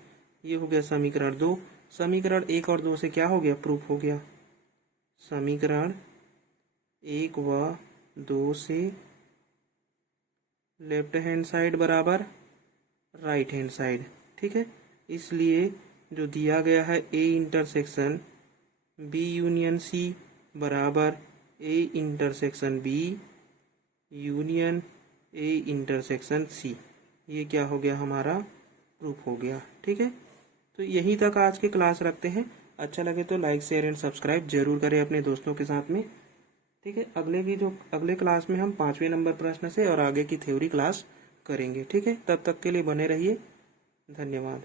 ये हो गया समीकरण 2। समीकरण 1 और 2 से क्या हो गया, प्रूफ हो गया। समीकरण 1 व 2 से लेफ्ट हैंड साइड बराबर राइट हैंड साइड, ठीक है। इसलिए जो दिया गया है A intersection B union C बराबर A intersection B union A intersection C, ये क्या हो गया, हमारा प्रूफ हो गया, ठीक है। तो यहीं तक आज की क्लास रखते हैं। अच्छा लगे तो लाइक शेयर एंड सब्सक्राइब जरूर करें अपने दोस्तों के साथ में, ठीक है। अगले क्लास में हम 5वें नंबर प्रश्न से और आगे की थ्योरी क्लास करेंगे, ठीक है। तब तक के लिए बने रहिए, धन्यवाद।